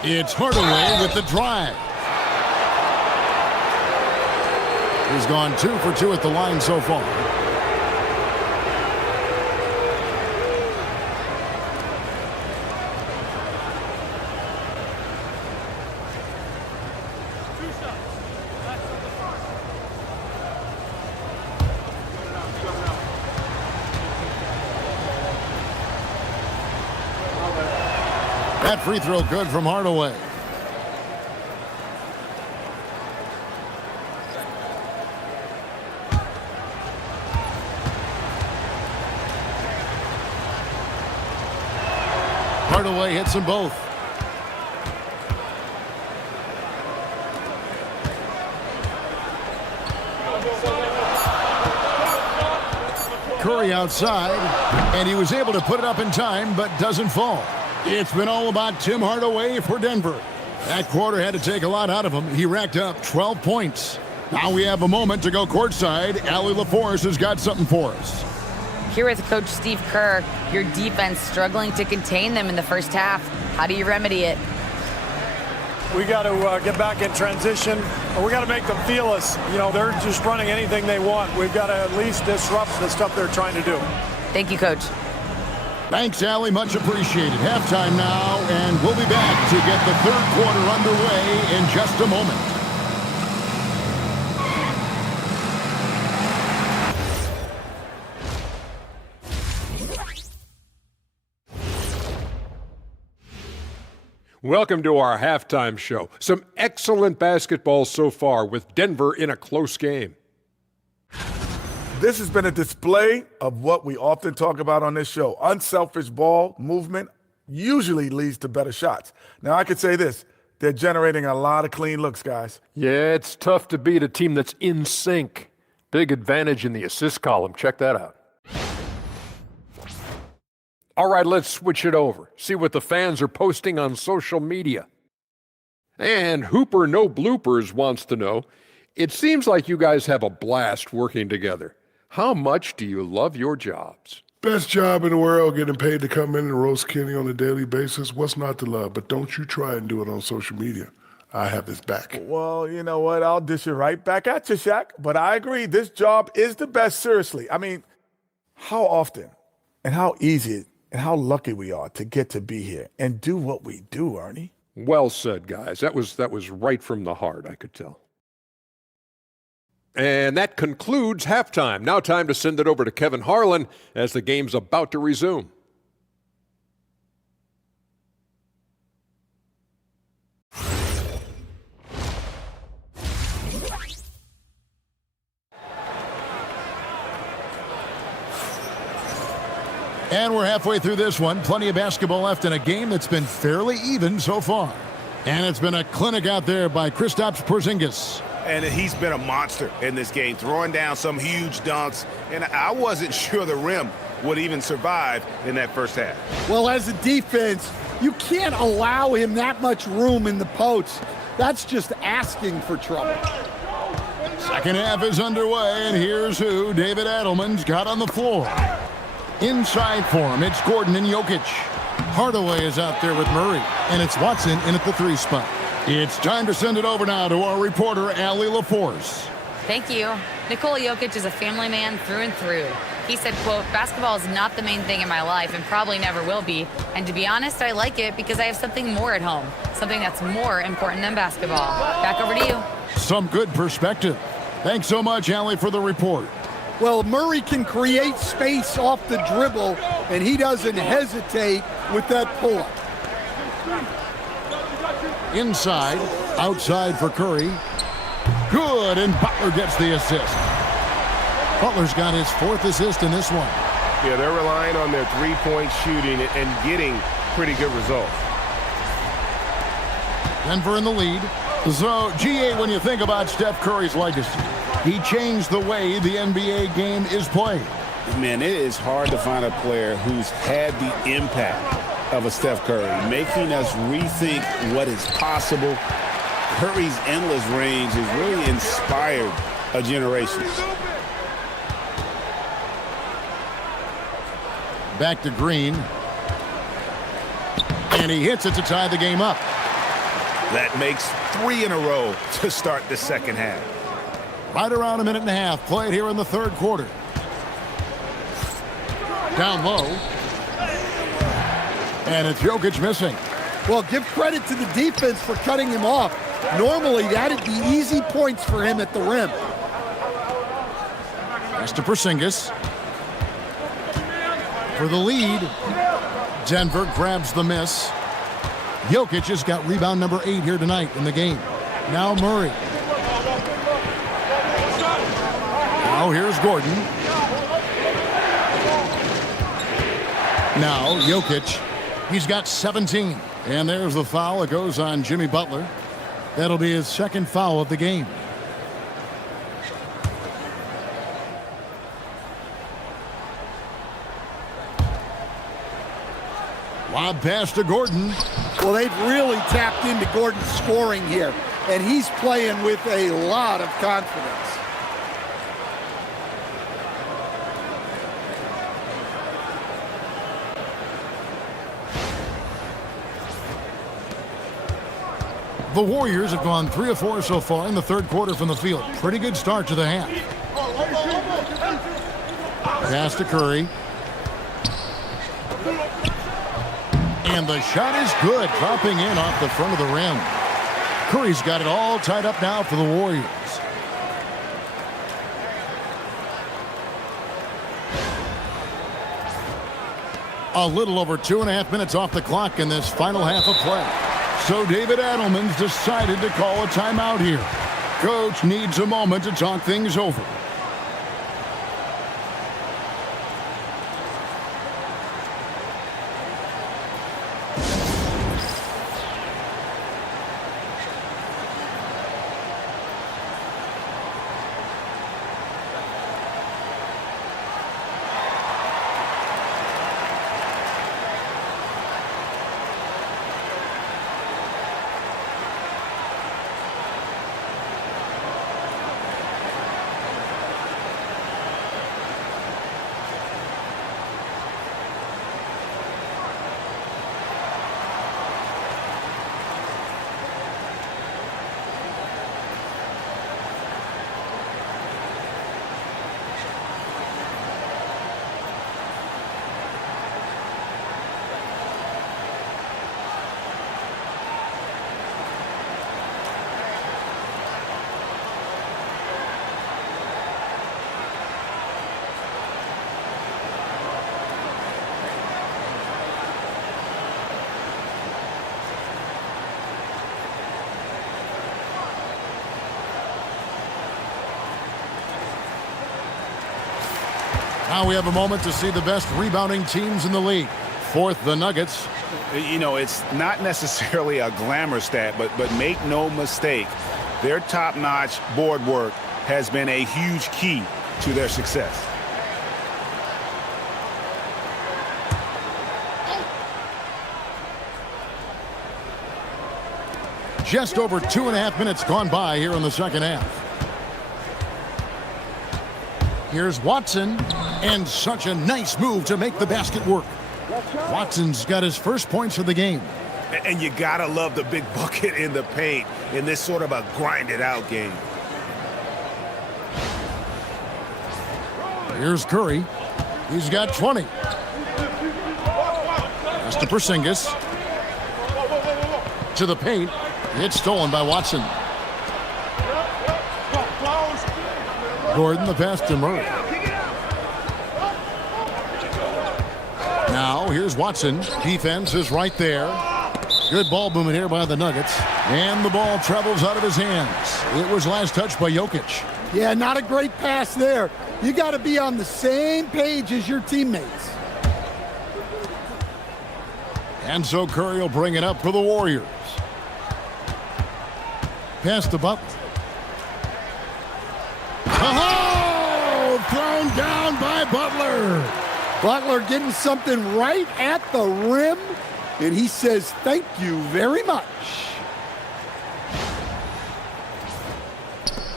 It's Hardaway with the drive. He's gone 2 for 2 at the line so far. That free throw good from Hardaway. Hardaway hits them both. Curry outside, and he was able to put it up in time, but doesn't fall. It's been all about Tim Hardaway for Denver. That quarter had to take a lot out of him. He racked up 12 points. Now we have a moment to go courtside. Allie LaForce has got something for us. Here with Coach Steve Kerr, your defense struggling to contain them in the first half. How do you remedy it? We got to get back in transition. We got to make them feel us. You know, they're just running anything they want. We've got to at least disrupt the stuff they're trying to do. Thank you, Coach. Thanks, Allie. Much appreciated. Halftime now, and we'll be back to get the third quarter underway in just a moment. Welcome to our halftime show. Some excellent basketball so far with Denver in a close game. This has been a display of what we often talk about on this show. Unselfish ball movement usually leads to better shots. Now, I could say this. They're generating a lot of clean looks, guys. Yeah, it's tough to beat a team that's in sync. Big advantage in the assist column. Check that out. All right, let's switch it over. See what the fans are posting on social media. And Hooper No Bloopers wants to know, it seems like you guys have a blast working together. How much do you love your jobs? Best job in the world, getting paid to come in and roast Kenny on a daily basis. What's not to love? But don't you try and do it on social media. I have his back. Well, you know what? I'll dish it right back at you, Shaq. But I agree, this job is the best, seriously. I mean, how often and how easy and how lucky we are to get to be here and do what we do, Ernie. Well said, guys. That was right from the heart, I could tell. And that concludes halftime. Now time to send it over to Kevin Harlan as the game's about to resume. And we're halfway through this one. Plenty of basketball left in a game that's been fairly even so far. And it's been a clinic out there by Kristaps Porzingis. And he's been a monster in this game, throwing down some huge dunks. And I wasn't sure the rim would even survive in that first half. Well, as a defense, you can't allow him that much room in the post. That's just asking for trouble. Second half is underway, and here's who David Adelman's got on the floor. Inside for him, it's Gordon and Jokic. Hardaway is out there with Murray, and it's Watson in at the 3 spot. It's time to send it over now to our reporter, Allie LaForce. Thank you. Nikola Jokic is a family man through and through. He said, quote, "Basketball is not the main thing in my life and probably never will be. And to be honest, I like it because I have something more at home, something that's more important than basketball." Back over to you. Some good perspective. Thanks so much, Allie, for the report. Well, Murray can create space off the dribble, and he doesn't hesitate with that pull-up. Inside, outside for Curry. Good, and Butler gets the assist. Butler's got his 4th assist in this one. Yeah, they're relying on their three-point shooting and getting pretty good results. Denver in the lead. So, GA, when you think about Steph Curry's legacy, he changed the way the NBA game is played. Man, it is hard to find a player who's had the impact of a Steph Curry, making us rethink what is possible. Curry's endless range has really inspired a generation. Back to Green. And he hits it to tie the game up. That makes 3 in a row to start the second half. Right around a minute and a half played here in the third quarter. Down low. And it's Jokic missing. Well, give credit to the defense for cutting him off. Normally, that'd be easy points for him at the rim. Pass to Porzingis. For the lead. Denver grabs the miss. Jokic has got rebound number 8 here tonight in the game. Now Murray. Now here's Gordon. Now Jokic. He's got 17. And there's the foul. It goes on Jimmy Butler. That'll be his second foul of the game. Lob pass to Gordon. Well, they've really tapped into Gordon's scoring here, and he's playing with a lot of confidence. The Warriors have gone 3 of 4 so far in the third quarter from the field. Pretty good start to the half. Pass to Curry. And the shot is good, dropping in off the front of the rim. Curry's got it all tied up now for the Warriors. A little over 2.5 minutes off the clock in this final half of play. So David Adelman's decided to call a timeout here. Coach needs a moment to talk things over. Now we have a moment to see the best rebounding teams in the league. Fourth, the Nuggets. You know, it's not necessarily a glamour stat, but make no mistake, their top-notch board work has been a huge key to their success. Just over 2.5 minutes gone by here in the second half. Here's Watson, and such a nice move to make the basket work. Watson's got his first points of the game. And you gotta love the big bucket in the paint in this sort of a grinded-out game. Here's Curry. He's got 20. Pass to Porzingis. To the paint. It's stolen by Watson. Gordon, the pass to Murray. Now, here's Watson. Defense is right there. Good ball movement here by the Nuggets. And the ball travels out of his hands. It was last touched by Jokic. Yeah, not a great pass there. You got to be on the same page as your teammates. And so Curry will bring it up for the Warriors. Pass to Butler. Oh, thrown down by Butler. Butler getting something right at the rim, and he says thank you very much.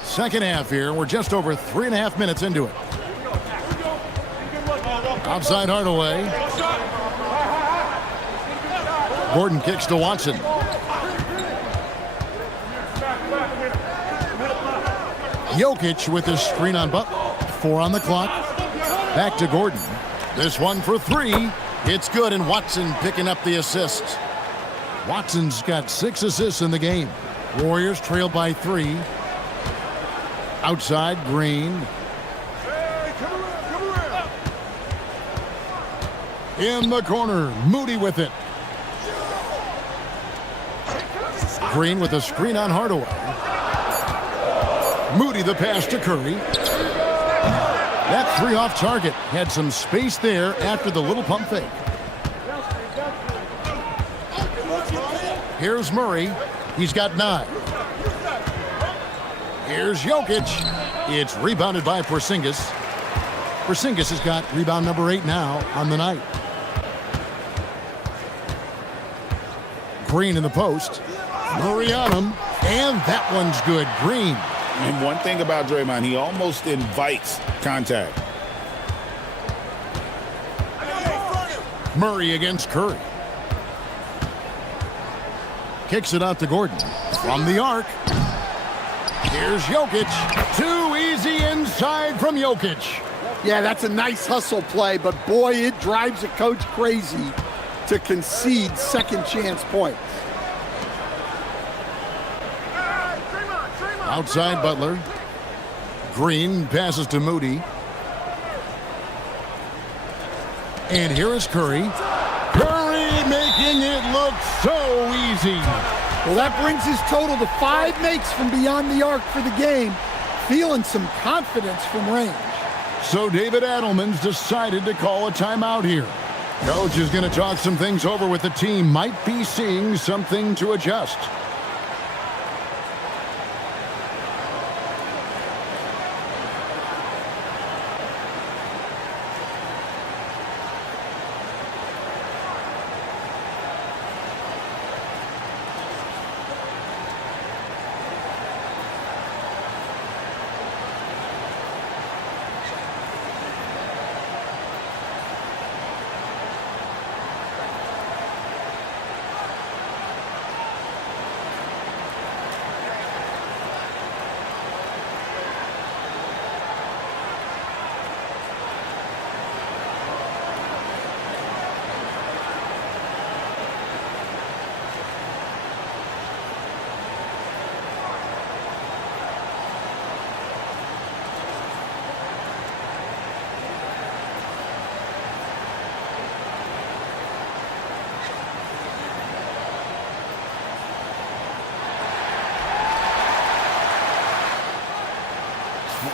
Second half here. We're just over 3.5 minutes into it. Outside Hardaway. Gordon kicks to Watson. Jokic with his screen on Butler. 4 on the clock. Back to Gordon. This one for 3. It's good, and Watson picking up the assist. Watson's got 6 assists in the game. Warriors trail by 3. Outside, Green. In the corner, Moody with it. Green with a screen on Hardaway. Moody the pass to Curry. That 3 off target. Had some space there after the little pump fake. Here's Murray. He's got 9. Here's Jokic. It's rebounded by Porzingis. Porzingis has got rebound number 8 now on the night. Green in the post. Murray on him. And that one's good. Green. And one thing about Draymond, he almost invites contact. Murray against Curry. Kicks it out to Gordon. From the arc. Here's Jokic. Too easy inside from Jokic. Yeah, that's a nice hustle play, but boy, it drives a coach crazy to concede second chance points. Outside Butler. Green passes to Moody. And here is Curry. Curry making it look so easy. Well, that brings his total to 5 makes from beyond the arc for the game. Feeling some confidence from range. So David Adelman's decided to call a timeout here. Coach is going to talk some things over with the team. Might be seeing something to adjust.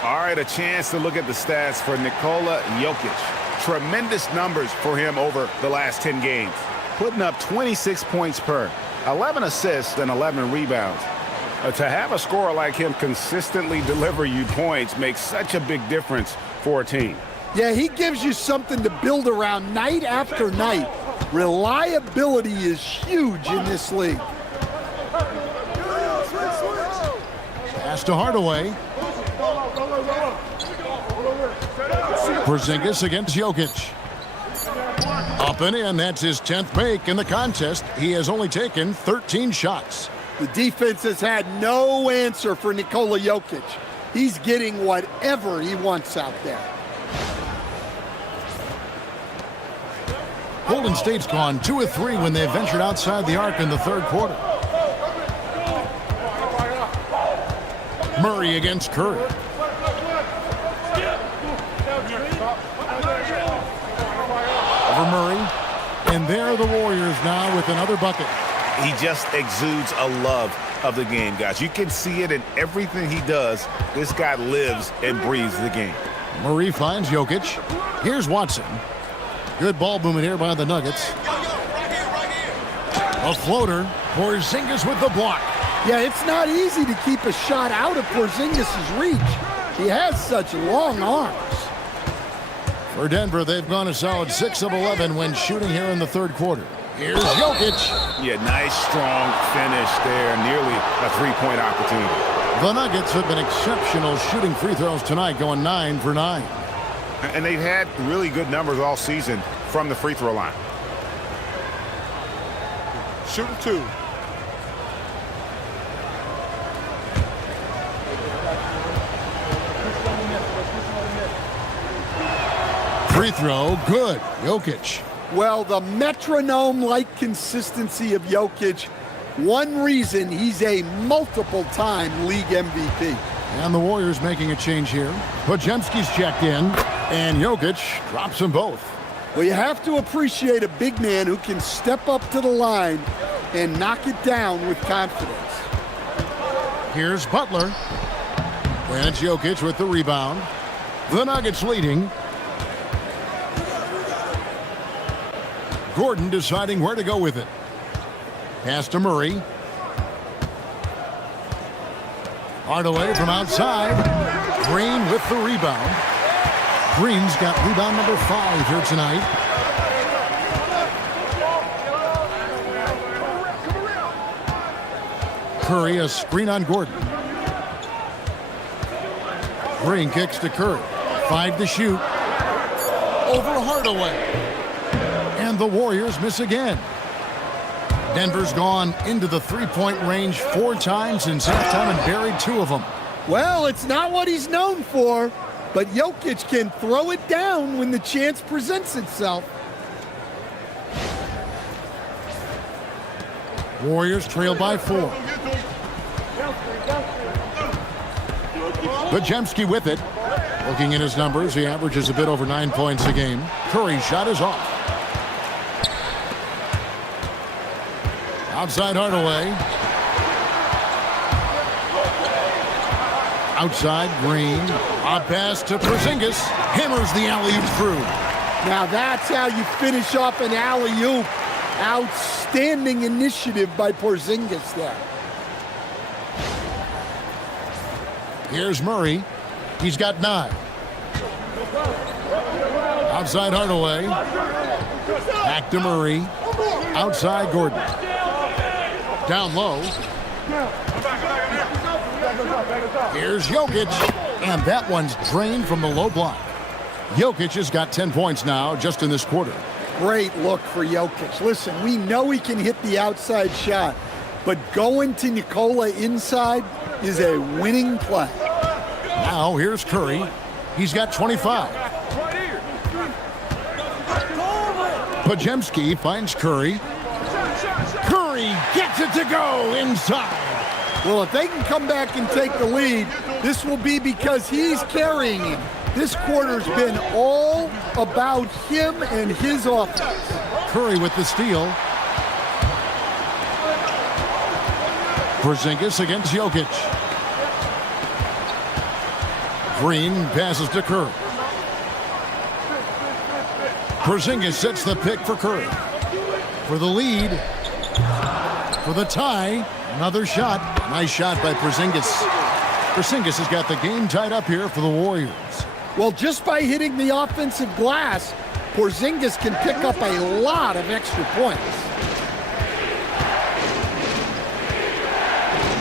All right, a chance to look at the stats for Nikola Jokic. Tremendous numbers for him over the last 10 games. Putting up 26 points per, 11 assists, and 11 rebounds. To have a scorer like him consistently deliver you points makes such a big difference for a team. Yeah, he gives you something to build around night after night. Reliability is huge in this league. Pass to Hardaway. Porzingis against Jokic. Up and in. That's his 10th make in the contest. He has only taken 13 shots. The defense has had no answer for Nikola Jokic. He's getting whatever he wants out there. Golden State's gone 2 of 3 when they ventured outside the arc in the third quarter. Murray against Curry. Over Murray. And there the Warriors now with another bucket. He just exudes a love of the game, guys. You can see it in everything he does. This guy lives and breathes the game. Murray finds Jokic. Here's Watson. Good ball movement here by the Nuggets. A floater. Porzingis with the block. Yeah, it's not easy to keep a shot out of Porzingis' reach. He has such long arms. For Denver, they've gone a solid 6 of 11 when shooting here in the third quarter. Here's Jokic. Yeah, nice, strong finish there. Nearly a three-point opportunity. The Nuggets have been exceptional shooting free throws tonight, going 9 for 9. And they've had really good numbers all season from the free throw line. Shooting 2. Free throw, good. Jokic. Well, the metronome-like consistency of Jokic, one reason he's a multiple-time league MVP. And the Warriors making a change here. Podziemski's checked in, and Jokic drops them both. Well, you have to appreciate a big man who can step up to the line and knock it down with confidence. Here's Butler. And it's Jokic with the rebound. The Nuggets leading. Gordon deciding where to go with it. Pass to Murray. Hardaway from outside. Green with the rebound. Green's got rebound number 5 here tonight. Curry, a screen on Gordon. Green kicks to Curry. 5 to shoot. Over Hardaway. And the Warriors miss again. Denver's gone into the three-point range 4 times since halftime and buried 2 of them. Well, it's not what he's known for, but Jokic can throw it down when the chance presents itself. Warriors trail by 4. Podziemski with it. Looking at his numbers, he averages a bit over 9 points a game. Curry's shot is off. Outside Hardaway. Outside Green. A pass to Porzingis. Hammers the alley-oop through. Now that's how you finish off an alley-oop. Outstanding initiative by Porzingis there. Here's Murray. He's got 9. Outside Hardaway. Back to Murray. Outside Gordon. Down low. Here's Jokic. And that one's drained from the low block. Jokic has got 10 points now just in this quarter. Great look for Jokic. Listen, we know he can hit the outside shot, but going to Nikola inside is a winning play. Now here's Curry. He's got 25. Podziemski finds Curry. Curry gets it to go inside. Well, if they can come back and take the lead, this will be because he's carrying him. This quarter's been all about him and his offense. Curry with the steal. Porzingis against Jokic. Green passes to Curry. Porzingis sets the pick for Curry. For the lead. For the tie. Another shot. Nice shot by Porzingis. Porzingis has got the game tied up here for the Warriors. Well, just by hitting the offensive glass, Porzingis can pick up a lot of extra points.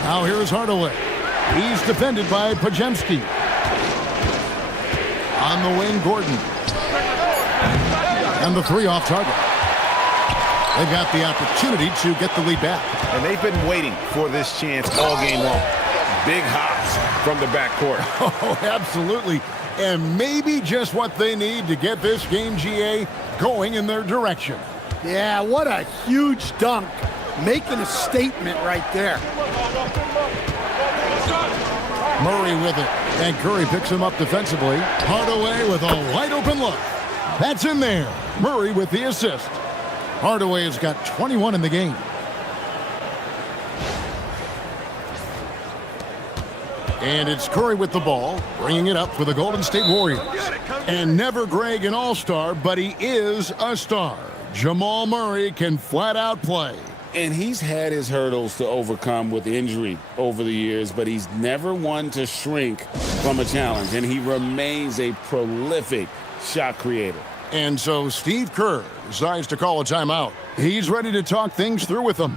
Now here is Hardaway. He's defended by Podziemski. On the wing, Gordon. And the 3 off target. They've got the opportunity to get the lead back. And they've been waiting for this chance all game long. Big hops from the backcourt. Oh, absolutely. And maybe just what they need to get this game, GA, going in their direction. Yeah, what a huge dunk. Making a statement right there. Murray with it. And Curry picks him up defensively. Hardaway with a wide open look. That's in there. Murray with the assist. Hardaway has got 21 in the game. And it's Curry with the ball, bringing it up for the Golden State Warriors. And never Greg an all-star, but he is a star. Jamal Murray can flat out play. And he's had his hurdles to overcome with injury over the years, but he's never one to shrink from a challenge, and he remains a prolific shot creator. And so Steve Kerr decides to call a timeout. He's ready to talk things through with them.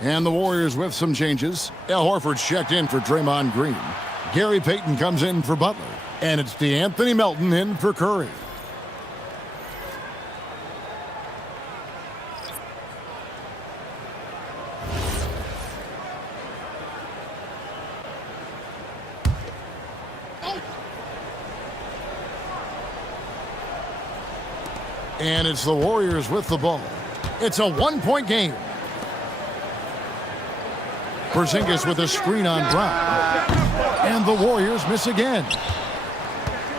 And the Warriors with some changes. Al Horford's checked in for Draymond Green. Gary Payton comes in for Butler. And it's DeAnthony Melton in for Curry. And it's the Warriors with the ball. It's a one-point game. Porzingis with a screen on Brown. And the Warriors miss again.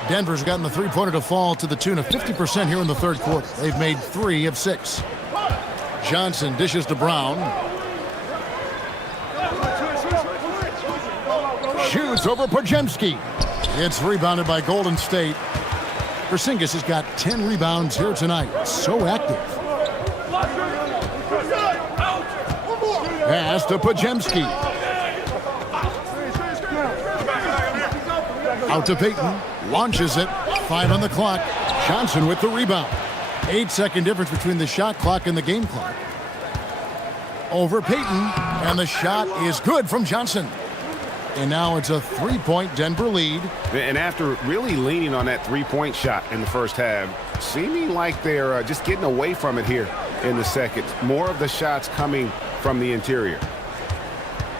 Denver's gotten the three-pointer to fall to the tune of 50% here in the third quarter. They've made 3 of 6. Johnson dishes to Brown. Shoots over Podziemski. It's rebounded by Golden State. Porzingis has got 10 rebounds here tonight. So active. Pass to Podziemski. Out to Payton. Launches it. 5 on the clock. Johnson with the rebound. 8-second difference between the shot clock and the game clock. Over Payton. And the shot is good from Johnson. And now it's a 3-point Denver lead. And after really leaning on that three-point shot in the first half, seeming like they're just getting away from it here in the second. More of the shots coming from the interior.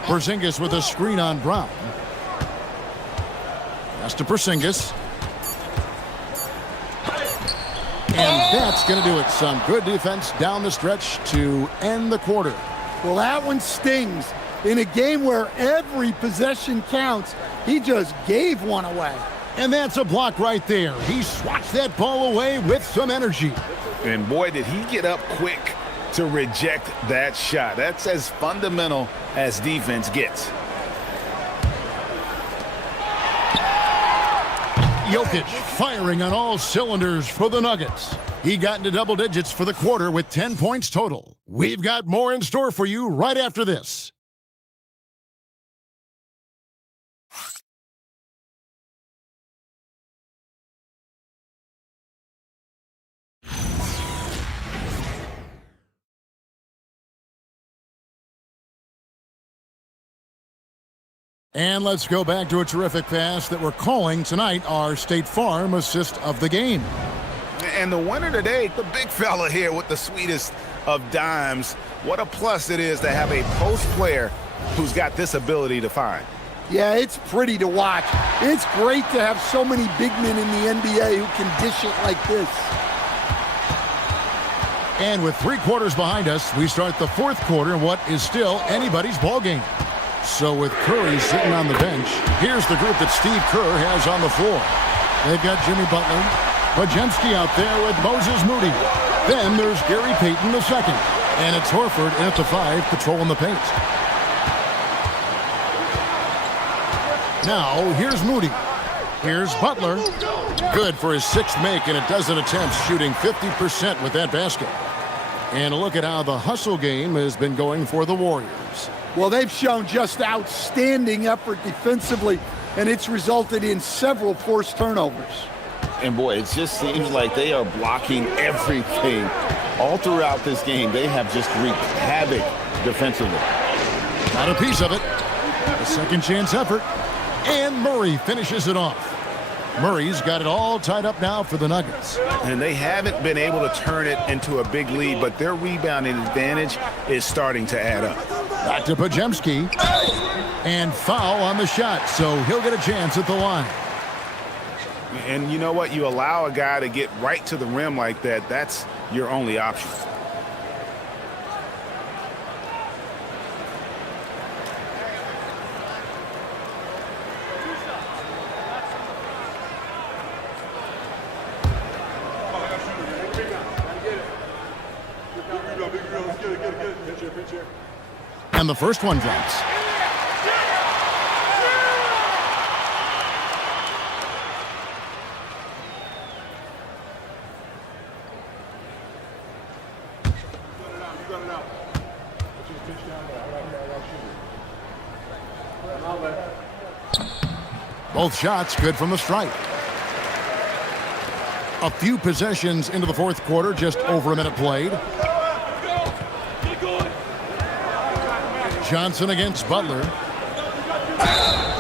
Porzingis with a screen on Brown. Pass to Porzingis. And that's going to do it. Some good defense down the stretch to end the quarter. Well, that one stings. In a game where every possession counts, he just gave one away. And that's a block right there. He swats that ball away with some energy. And boy, did he get up quick to reject that shot. That's as fundamental as defense gets. Jokic firing on all cylinders for the Nuggets. He got into double digits for the quarter with 10 points total. We've got more in store for you right after this. And let's go back to a terrific pass that we're calling tonight our State Farm assist of the game. And the winner today, the big fella here with the sweetest of dimes. What a plus it is to have a post player who's got this ability to find. Yeah, it's pretty to watch. It's great to have so many big men in the NBA who can dish it like this. And with 3 quarters behind us, we start the fourth quarter in what is still anybody's ball game. So with Curry sitting on the bench, here's the group that Steve Kerr has on the floor. They've got Jimmy Butler, Podziemski out there with Moses Moody. Then there's Gary Payton II. And it's Horford in at the 5, patrolling the paint. Now, here's Moody. Here's Butler. Good for his 6th make and a dozen attempts, shooting 50% with that basket. And a look at how the hustle game has been going for the Warriors. Well, they've shown just outstanding effort defensively. and it's resulted in several forced turnovers. And boy, it just seems like they are blocking everything. All throughout this game, they have just wreaked havoc defensively. Got a piece of it. A second chance effort. And Murray finishes it off. Murray's got it all tied up now for the Nuggets. And they haven't been able to turn it into a big lead, but their rebounding advantage is starting to add up. Back to Podziemski. And foul on the shot, so he'll get a chance at the line. And you know what? You allow a guy to get right to the rim like that, that's your only option. And the first one drops. Both shots good from the stripe. A few possessions into the fourth quarter, just over a minute played. Johnson against Butler.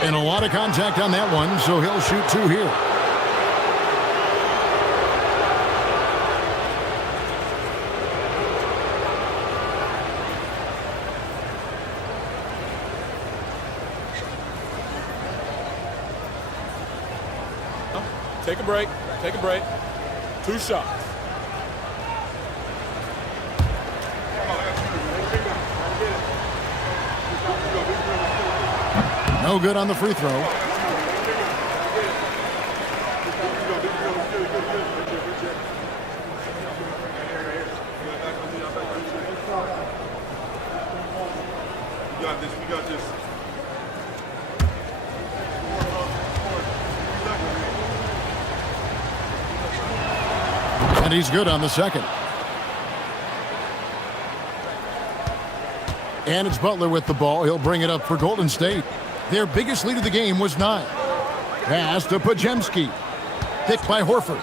And a lot of contact on that one, so he'll shoot two here. Take a break. Take a break. 2 shots. No good on the free throw. We got this. We got this. And he's good on the second. And it's Butler with the ball. He'll bring it up for Golden State. Their biggest lead of the game was 9. Pass to Podziemski. Picked by Horford.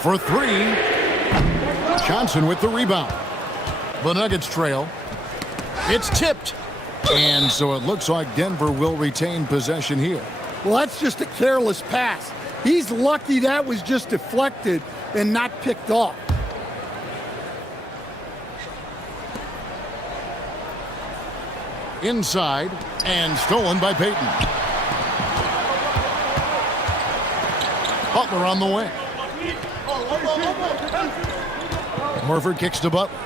For 3. Johnson with the rebound. The Nuggets trail. It's tipped. And so it looks like Denver will retain possession here. Well, that's just a careless pass. He's lucky that was just deflected and not picked off. Inside and stolen by Payton. Butler on the wing. Horford kicks to Butler.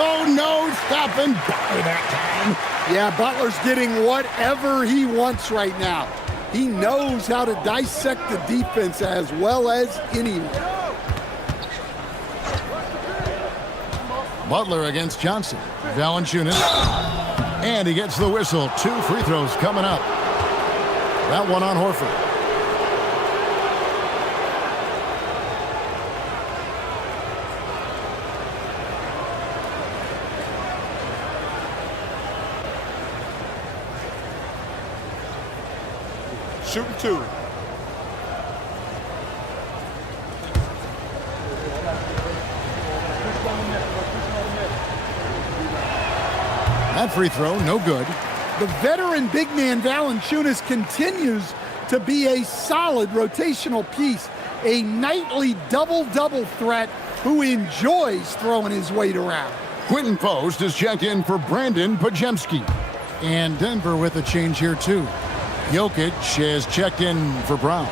Oh, no, stopping Butler that time. Yeah, Butler's getting whatever he wants right now. He knows how to dissect the defense as well as anyone. Butler against Johnson. Valanciunas. And he gets the whistle. 2 free throws coming up. That one on Horford. Shooting 2. That free throw, no good. The veteran big man Valanciunas continues to be a solid rotational piece, a nightly double-double threat who enjoys throwing his weight around. Quinton Post is checked in for Brandon Podziemski. And Denver with a change here, too. Jokic is checked in for Brown.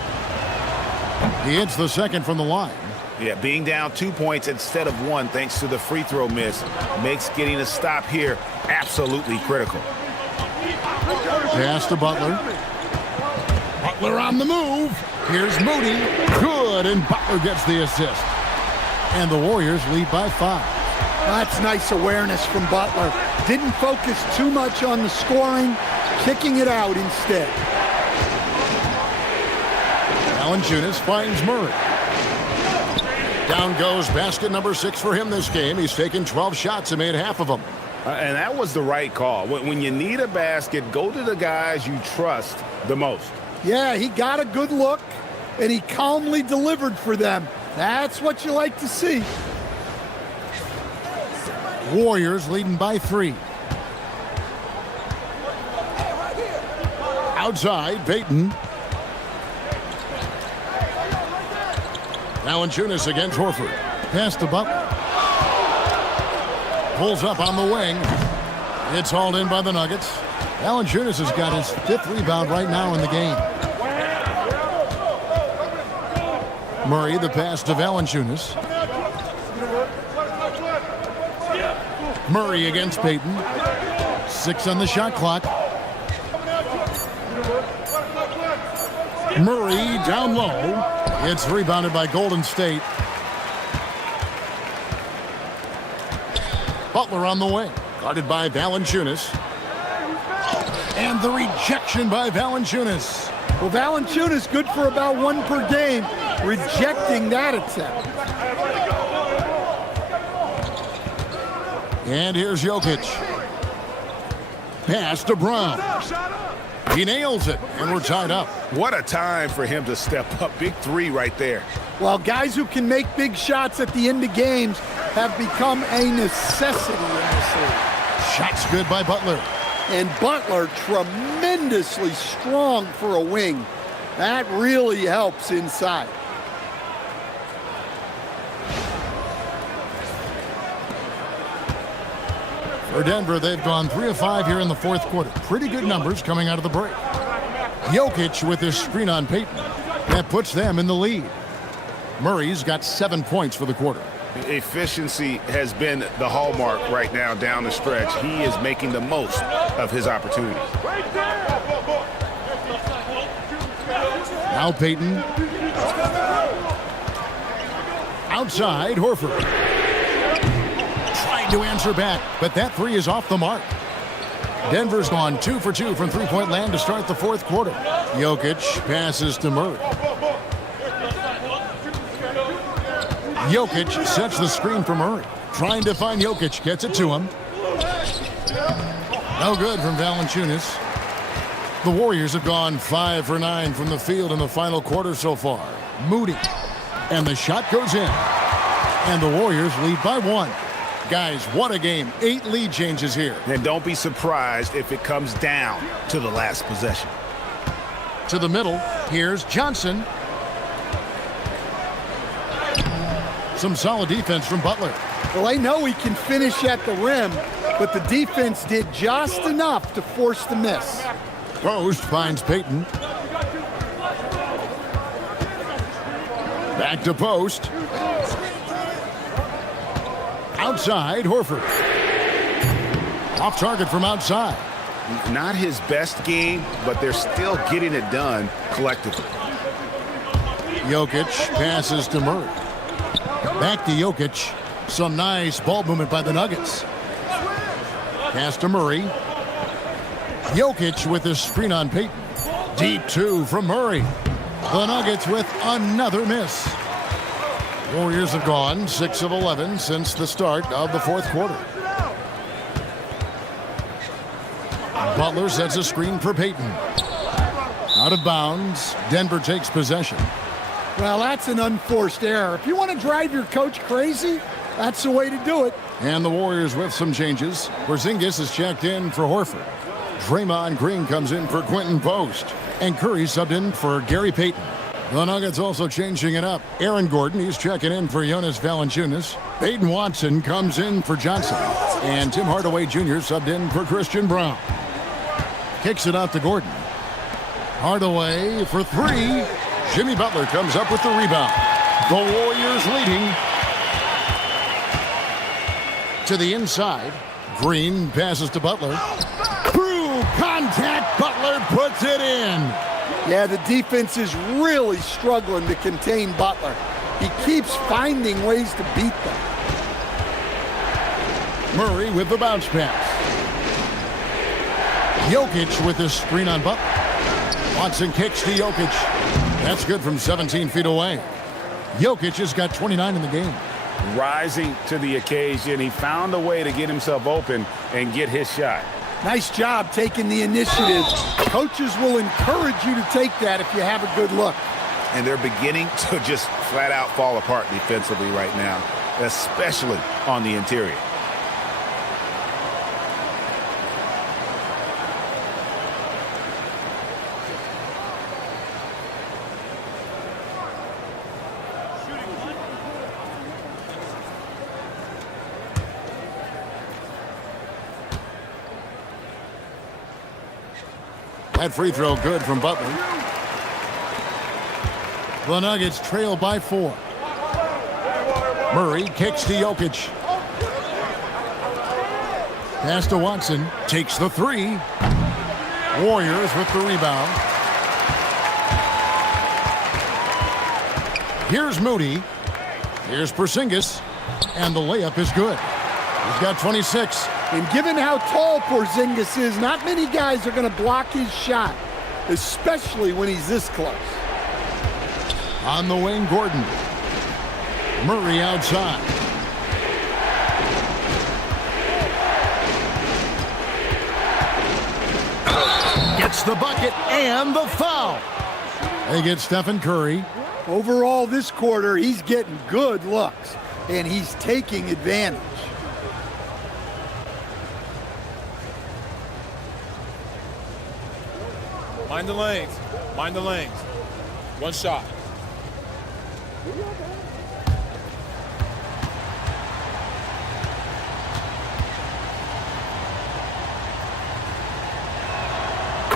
He hits the second from the line. Yeah, being down 2 points instead of 1 thanks to the free throw miss makes getting a stop here absolutely critical. Pass to Butler. Butler on the move. Here's Moody. Good, and Butler gets the assist. And the Warriors lead by 5. That's nice awareness from Butler. Didn't focus too much on the scoring, kicking it out instead. Valanciunas finds Murray. Down goes basket number 6 for him this game. He's taken 12 shots and made half of them. And that was the right call. When you need a basket, go to the guys you trust the most. Yeah, he got a good look, and he calmly delivered for them. That's what you like to see. Warriors leading by 3. Outside, Payton. Valanciunas against Horford. Pass to Butler. Pulls up on the wing. It's hauled in by the Nuggets. Valanciunas has got his 5th rebound right now in the game. Murray, the pass to Valanciunas. Murray against Payton. 6 on the shot clock. Murray down low. It's rebounded by Golden State. Butler on the wing. Guarded by Valanciunas. And the rejection by Valanciunas. Well, Valanciunas good for about 1 per game, rejecting that attempt. And here's Jokic. Pass to Brown. He nails it, and we're tied up. What a time for him to step up. Big 3 right there. Well, guys who can make big shots at the end of games have become a necessity in this league. Shots good by Butler. And Butler tremendously strong for a wing. That really helps inside. For Denver, they've gone 3 of 5 here in the 4th quarter. Pretty good numbers coming out of the break. Jokic with his screen on Payton. That puts them in the lead. Murray's got 7 points for the quarter. Efficiency has been the hallmark right now down the stretch. He is making the most of his opportunities. Now Payton. Outside, Horford. Trying to answer back, but that 3 is off the mark. Denver's gone 2 for 2 from three-point land to start the 4th quarter. Jokic passes to Murray. Jokic sets the screen for Murray. Trying to find Jokic, gets it to him. No good from Valanciunas. The Warriors have gone 5 for 9 from the field in the final quarter so far. Moody. And the shot goes in. And the Warriors lead by 1. Guys, what a game. 8 lead changes here. And don't be surprised if it comes down to the last possession. To the middle, here's Johnson. Some solid defense from Butler. Well, I know he can finish at the rim, but the defense did just enough to force the miss. Post finds Payton. Back to post. Outside, Horford. Off target from outside. Not his best game, but they're still getting it done collectively. Jokic passes to Murray. Back to Jokic. Some nice ball movement by the Nuggets. Pass to Murray. Jokic with his screen on Payton. Deep 2 from Murray. The Nuggets with another miss. Warriors have gone 6 of 11 since the start of the 4th quarter. Butler sets a screen for Payton. Out of bounds. Denver takes possession. Well, that's an unforced error. If you want to drive your coach crazy, that's the way to do it. And the Warriors with some changes. Porzingis is checked in for Horford. Draymond Green comes in for Quentin Post. And Curry subbed in for Gary Payton. The Nuggets also changing it up. Aaron Gordon, he's checking in for Jonas Valanciunas. Peyton Watson comes in for Johnson. And Tim Hardaway Jr. subbed in for Christian Brown. Kicks it out to Gordon. Hardaway for 3. Jimmy Butler comes up with the rebound. The Warriors leading. To the inside. Green passes to Butler. Through contact, Butler puts it in. Yeah, the defense is really struggling to contain Butler. He keeps finding ways to beat them. Murray with the bounce pass. Jokic with his screen on Butler. Watson kicks to Jokic. That's good from 17 feet away. Jokic has got 29 in the game. Rising to the occasion, he found a way to get himself open and get his shot. Nice job taking the initiative. Coaches will encourage you to take that if you have a good look. And they're beginning to just flat out fall apart defensively right now, especially on the interior. That free throw good from Butler. The Nuggets trail by 4. Murray kicks to Jokic. Pass to Watson. Takes the 3. Warriors with the rebound. Here's Moody. Here's Porzingis. And the layup is good. He's got 26. And given how tall Porzingis is, not many guys are going to block his shot, especially when he's this close. On the wing, Gordon. Murray outside. Gets the bucket and the foul. They get Stephen Curry. Overall, this quarter, he's getting good looks, and he's taking advantage. Mind the lanes. Mind the lanes. One shot.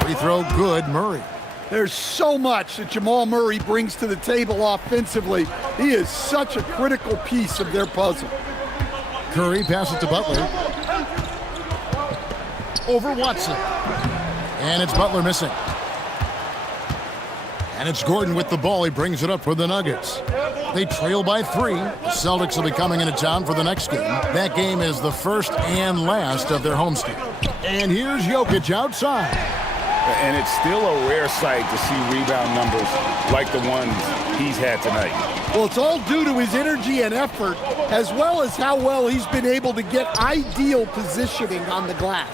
Free throw good, Murray. There's so much that Jamal Murray brings to the table offensively. He is such a critical piece of their puzzle. Curry passes to Butler. Over Watson. And it's Butler missing. And it's Gordon with the ball. He brings it up for the Nuggets. They trail by 3. The Celtics will be coming into town for the next game. That game is the first and last of their homestand. And here's Jokic outside. And it's still a rare sight to see rebound numbers like the ones he's had tonight. Well, it's all due to his energy and effort, as well as how well he's been able to get ideal positioning on the glass.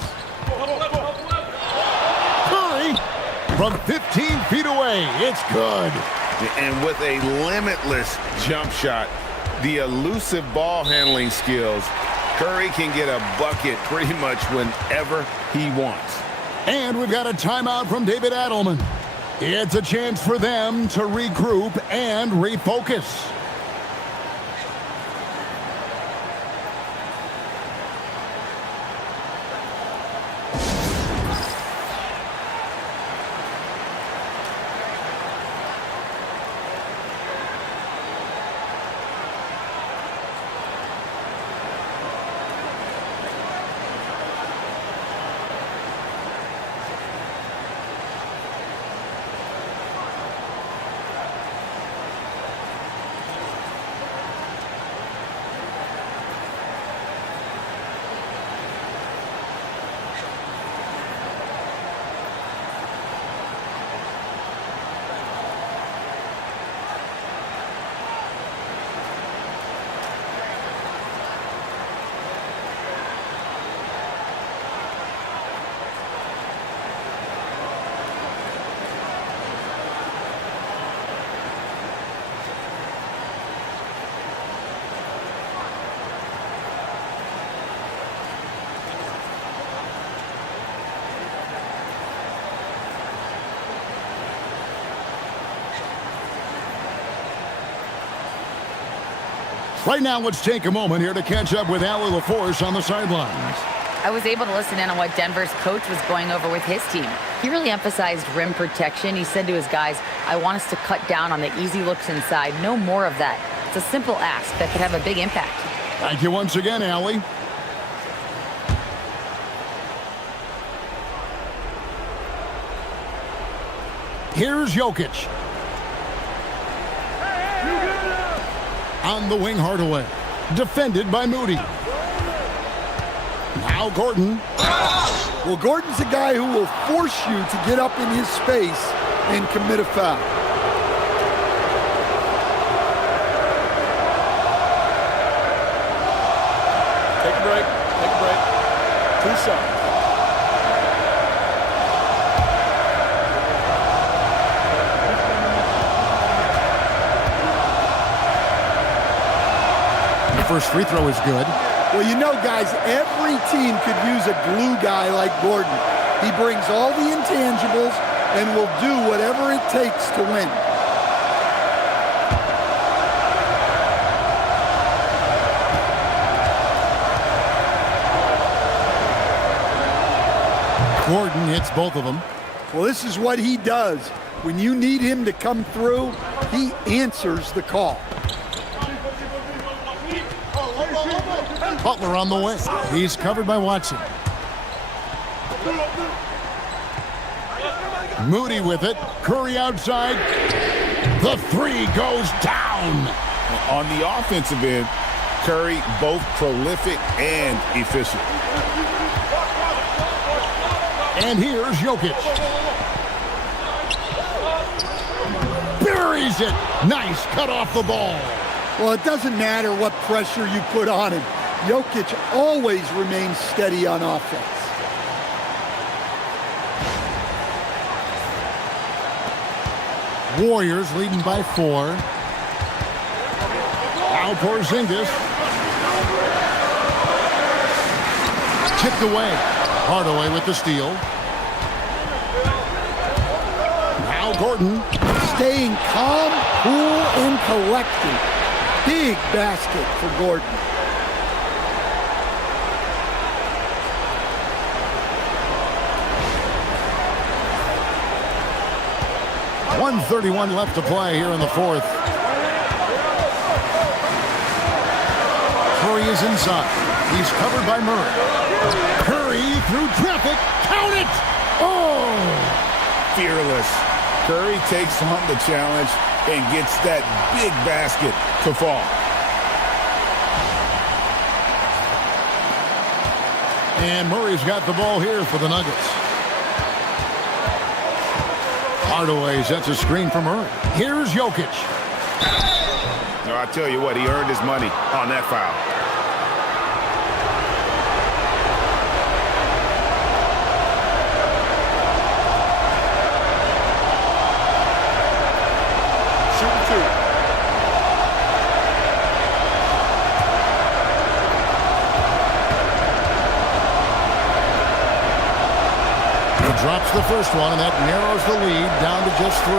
Curry from 15 feet away. It's good. And with a limitless jump shot, the elusive ball handling skills, Curry can get a bucket pretty much whenever he wants. And we've got a timeout from David Adelman. It's a chance for them to regroup and refocus. Right now, let's take a moment here to catch up with Allie LaForce on the sidelines. I was able to listen in on what Denver's coach was going over with his team. He really emphasized rim protection. He said to his guys, I want us to cut down on the easy looks inside. No more of that. It's a simple ask that could have a big impact. Thank you once again, Allie. Here's Jokic. On the wing, Hardaway. Defended by Moody. Now Gordon. Well, Gordon's a guy who will force you to get up in his space and commit a foul. Take a break. Take a break. 2 shots. The first free throw is good. Well, you know, guys, every team could use a glue guy like Gordon. He brings all the intangibles and will do whatever it takes to win. Gordon hits both of them. Well, this is what he does. When you need him to come through, he answers the call. Butler on the way. He's covered by Watson. Moody with it. Curry outside. The three goes down. On the offensive end, Curry both prolific and efficient. And here's Jokic. Buries it. Nice cut off the ball. Well, it doesn't matter what pressure you put on him. Jokic always remains steady on offense. Warriors leading by 4. Now Porzingis. Chipped away. Hardaway with the steal. Now Gordon. Staying calm, cool, and collected. Big basket for Gordon. .131 left to play here in the fourth. Curry is inside. He's covered by Murray. Curry through traffic. Count it! Oh! Fearless. Curry takes on the challenge and gets that big basket to fall. And Murray's got the ball here for the Nuggets. Hardaway sets a screen for Murray. Here's Jokic. No, I tell you what, he earned his money on that foul. Drops the first one, and that narrows the lead down to just 3.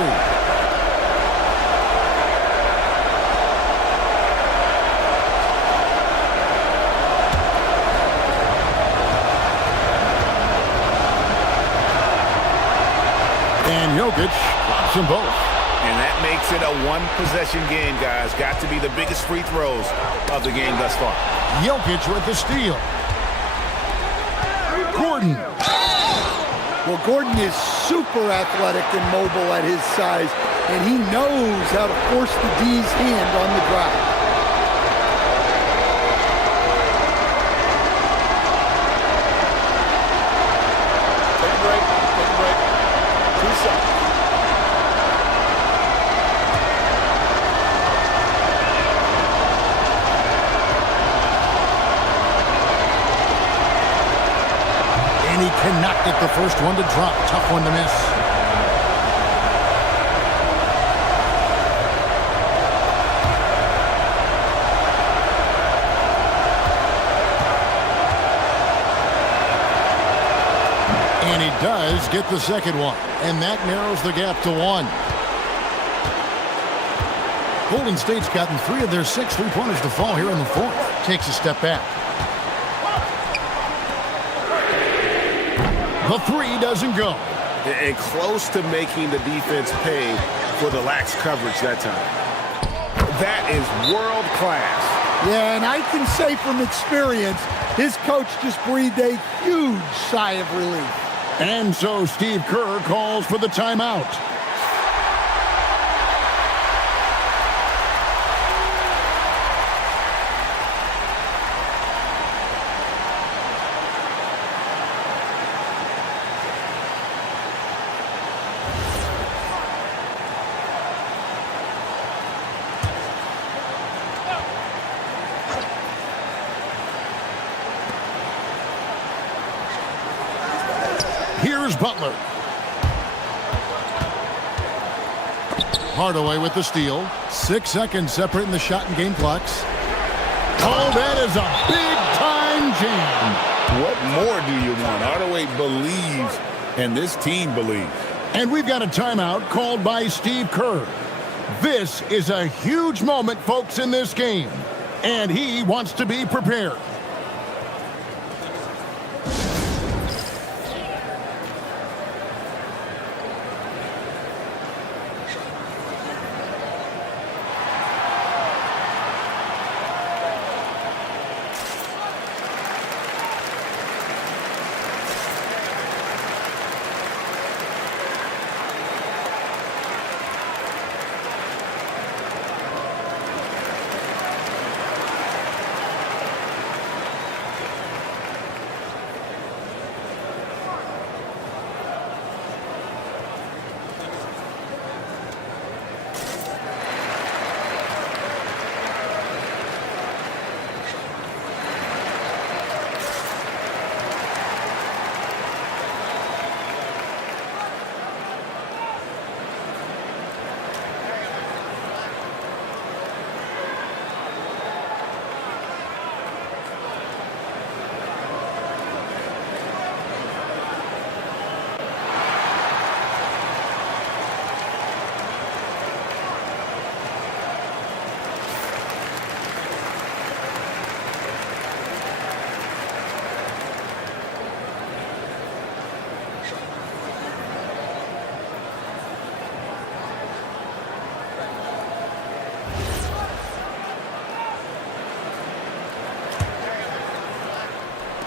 And Jokic drops them both. And that makes it a one-possession game, guys. Got to be the biggest free throws of the game thus far. Jokic with the steal. Gordon. Well, Gordon is super athletic and mobile at his size, and he knows how to force the D's hand on the drive. Take a break. Take a break. 2 shots. And he cannot get the first one to drop. Tough one to miss. And he does get the second one. And that narrows the gap to 1. Golden State's gotten 3 of their 6 three-pointers to fall here in the fourth. Takes a step back. The 3 doesn't go. And close to making the defense pay for the lax coverage that time. That is world class. Yeah, and I can say from experience, his coach just breathed a huge sigh of relief. And so Steve Kerr calls for the timeout. Here's Butler. Hardaway with the steal. 6 seconds separating the shot and game clocks. Oh, that is a big-time jam. What more do you want? Hardaway believes, and this team believes. And we've got a timeout called by Steve Kerr. This is a huge moment, folks, in this game. And he wants to be prepared.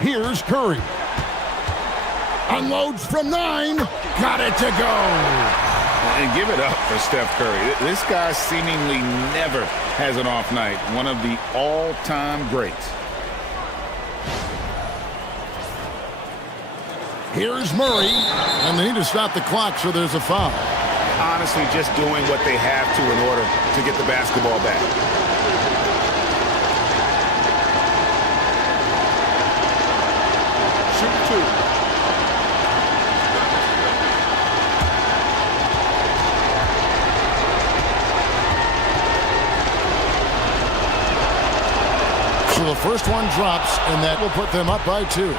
Here's Curry. Unloads from 9. Got it to go. And give it up for Steph Curry. This guy seemingly never has an off night. One of the all-time greats. Here's Murray. And they need to stop the clock, so there's a foul. Honestly, just doing what they have to in order to get the basketball back. Shoot 2. So the first one drops, and that will put them up by 2.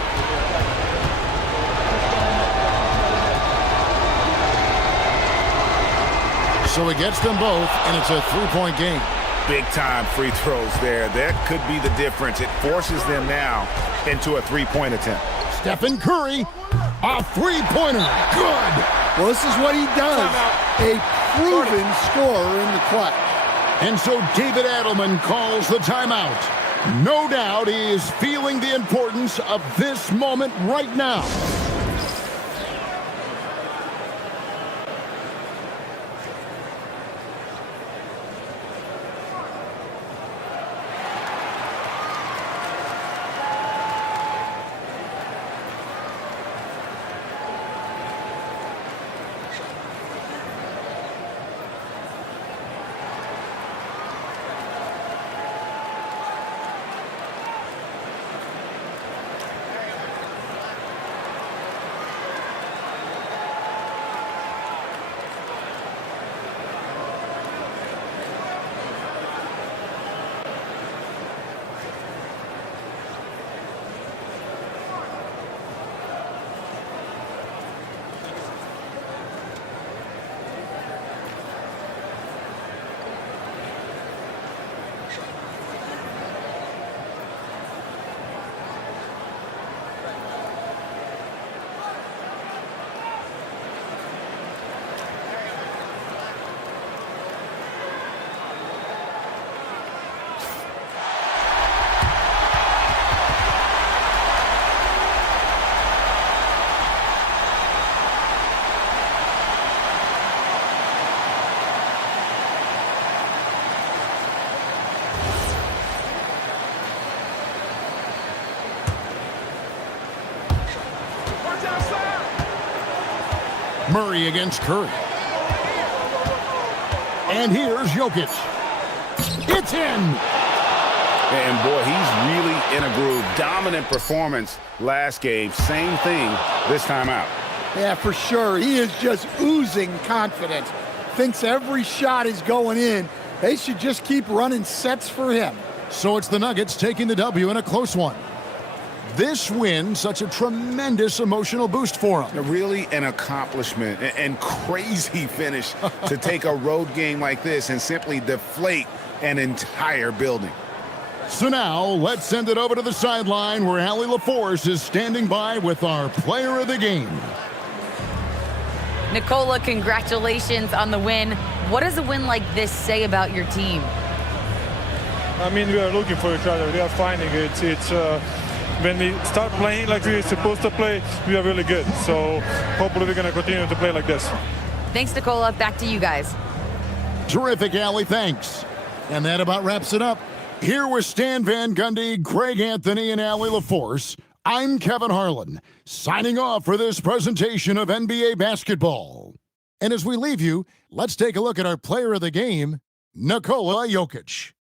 So he gets them both, and it's a 3-point game. Big-time free throws there. That could be the difference. It forces them now into a 3-point attempt. Stephen Curry, a 3-pointer. Good. Well, this is what he does. A proven scorer in the clutch. And so David Adelman calls the timeout. No doubt he is feeling the importance of this moment right now. Murray against Curry. And here's Jokic. It's in. And boy, he's really in a groove. Dominant performance last game. Same thing this time out. Yeah, for sure. He is just oozing confidence. Thinks every shot is going in. They should just keep running sets for him. So it's the Nuggets taking the W in a close one. This win, such a tremendous emotional boost for them. Really an accomplishment and crazy finish to take a road game like this and simply deflate an entire building. So now, let's send it over to the sideline where Allie LaForce is standing by with our player of the game. Nikola, congratulations on the win. What does a win like this say about your team? I mean, we are looking for each other. We are finding it. When we start playing like we're supposed to play, we are really good. So hopefully we're going to continue to play like this. Thanks, Nikola. Back to you guys. Terrific, Allie. Thanks. And that about wraps it up. Here with Stan Van Gundy, Greg Anthony, and Allie LaForce, I'm Kevin Harlan, signing off for this presentation of NBA basketball. And as we leave you, let's take a look at our player of the game, Nikola Jokic.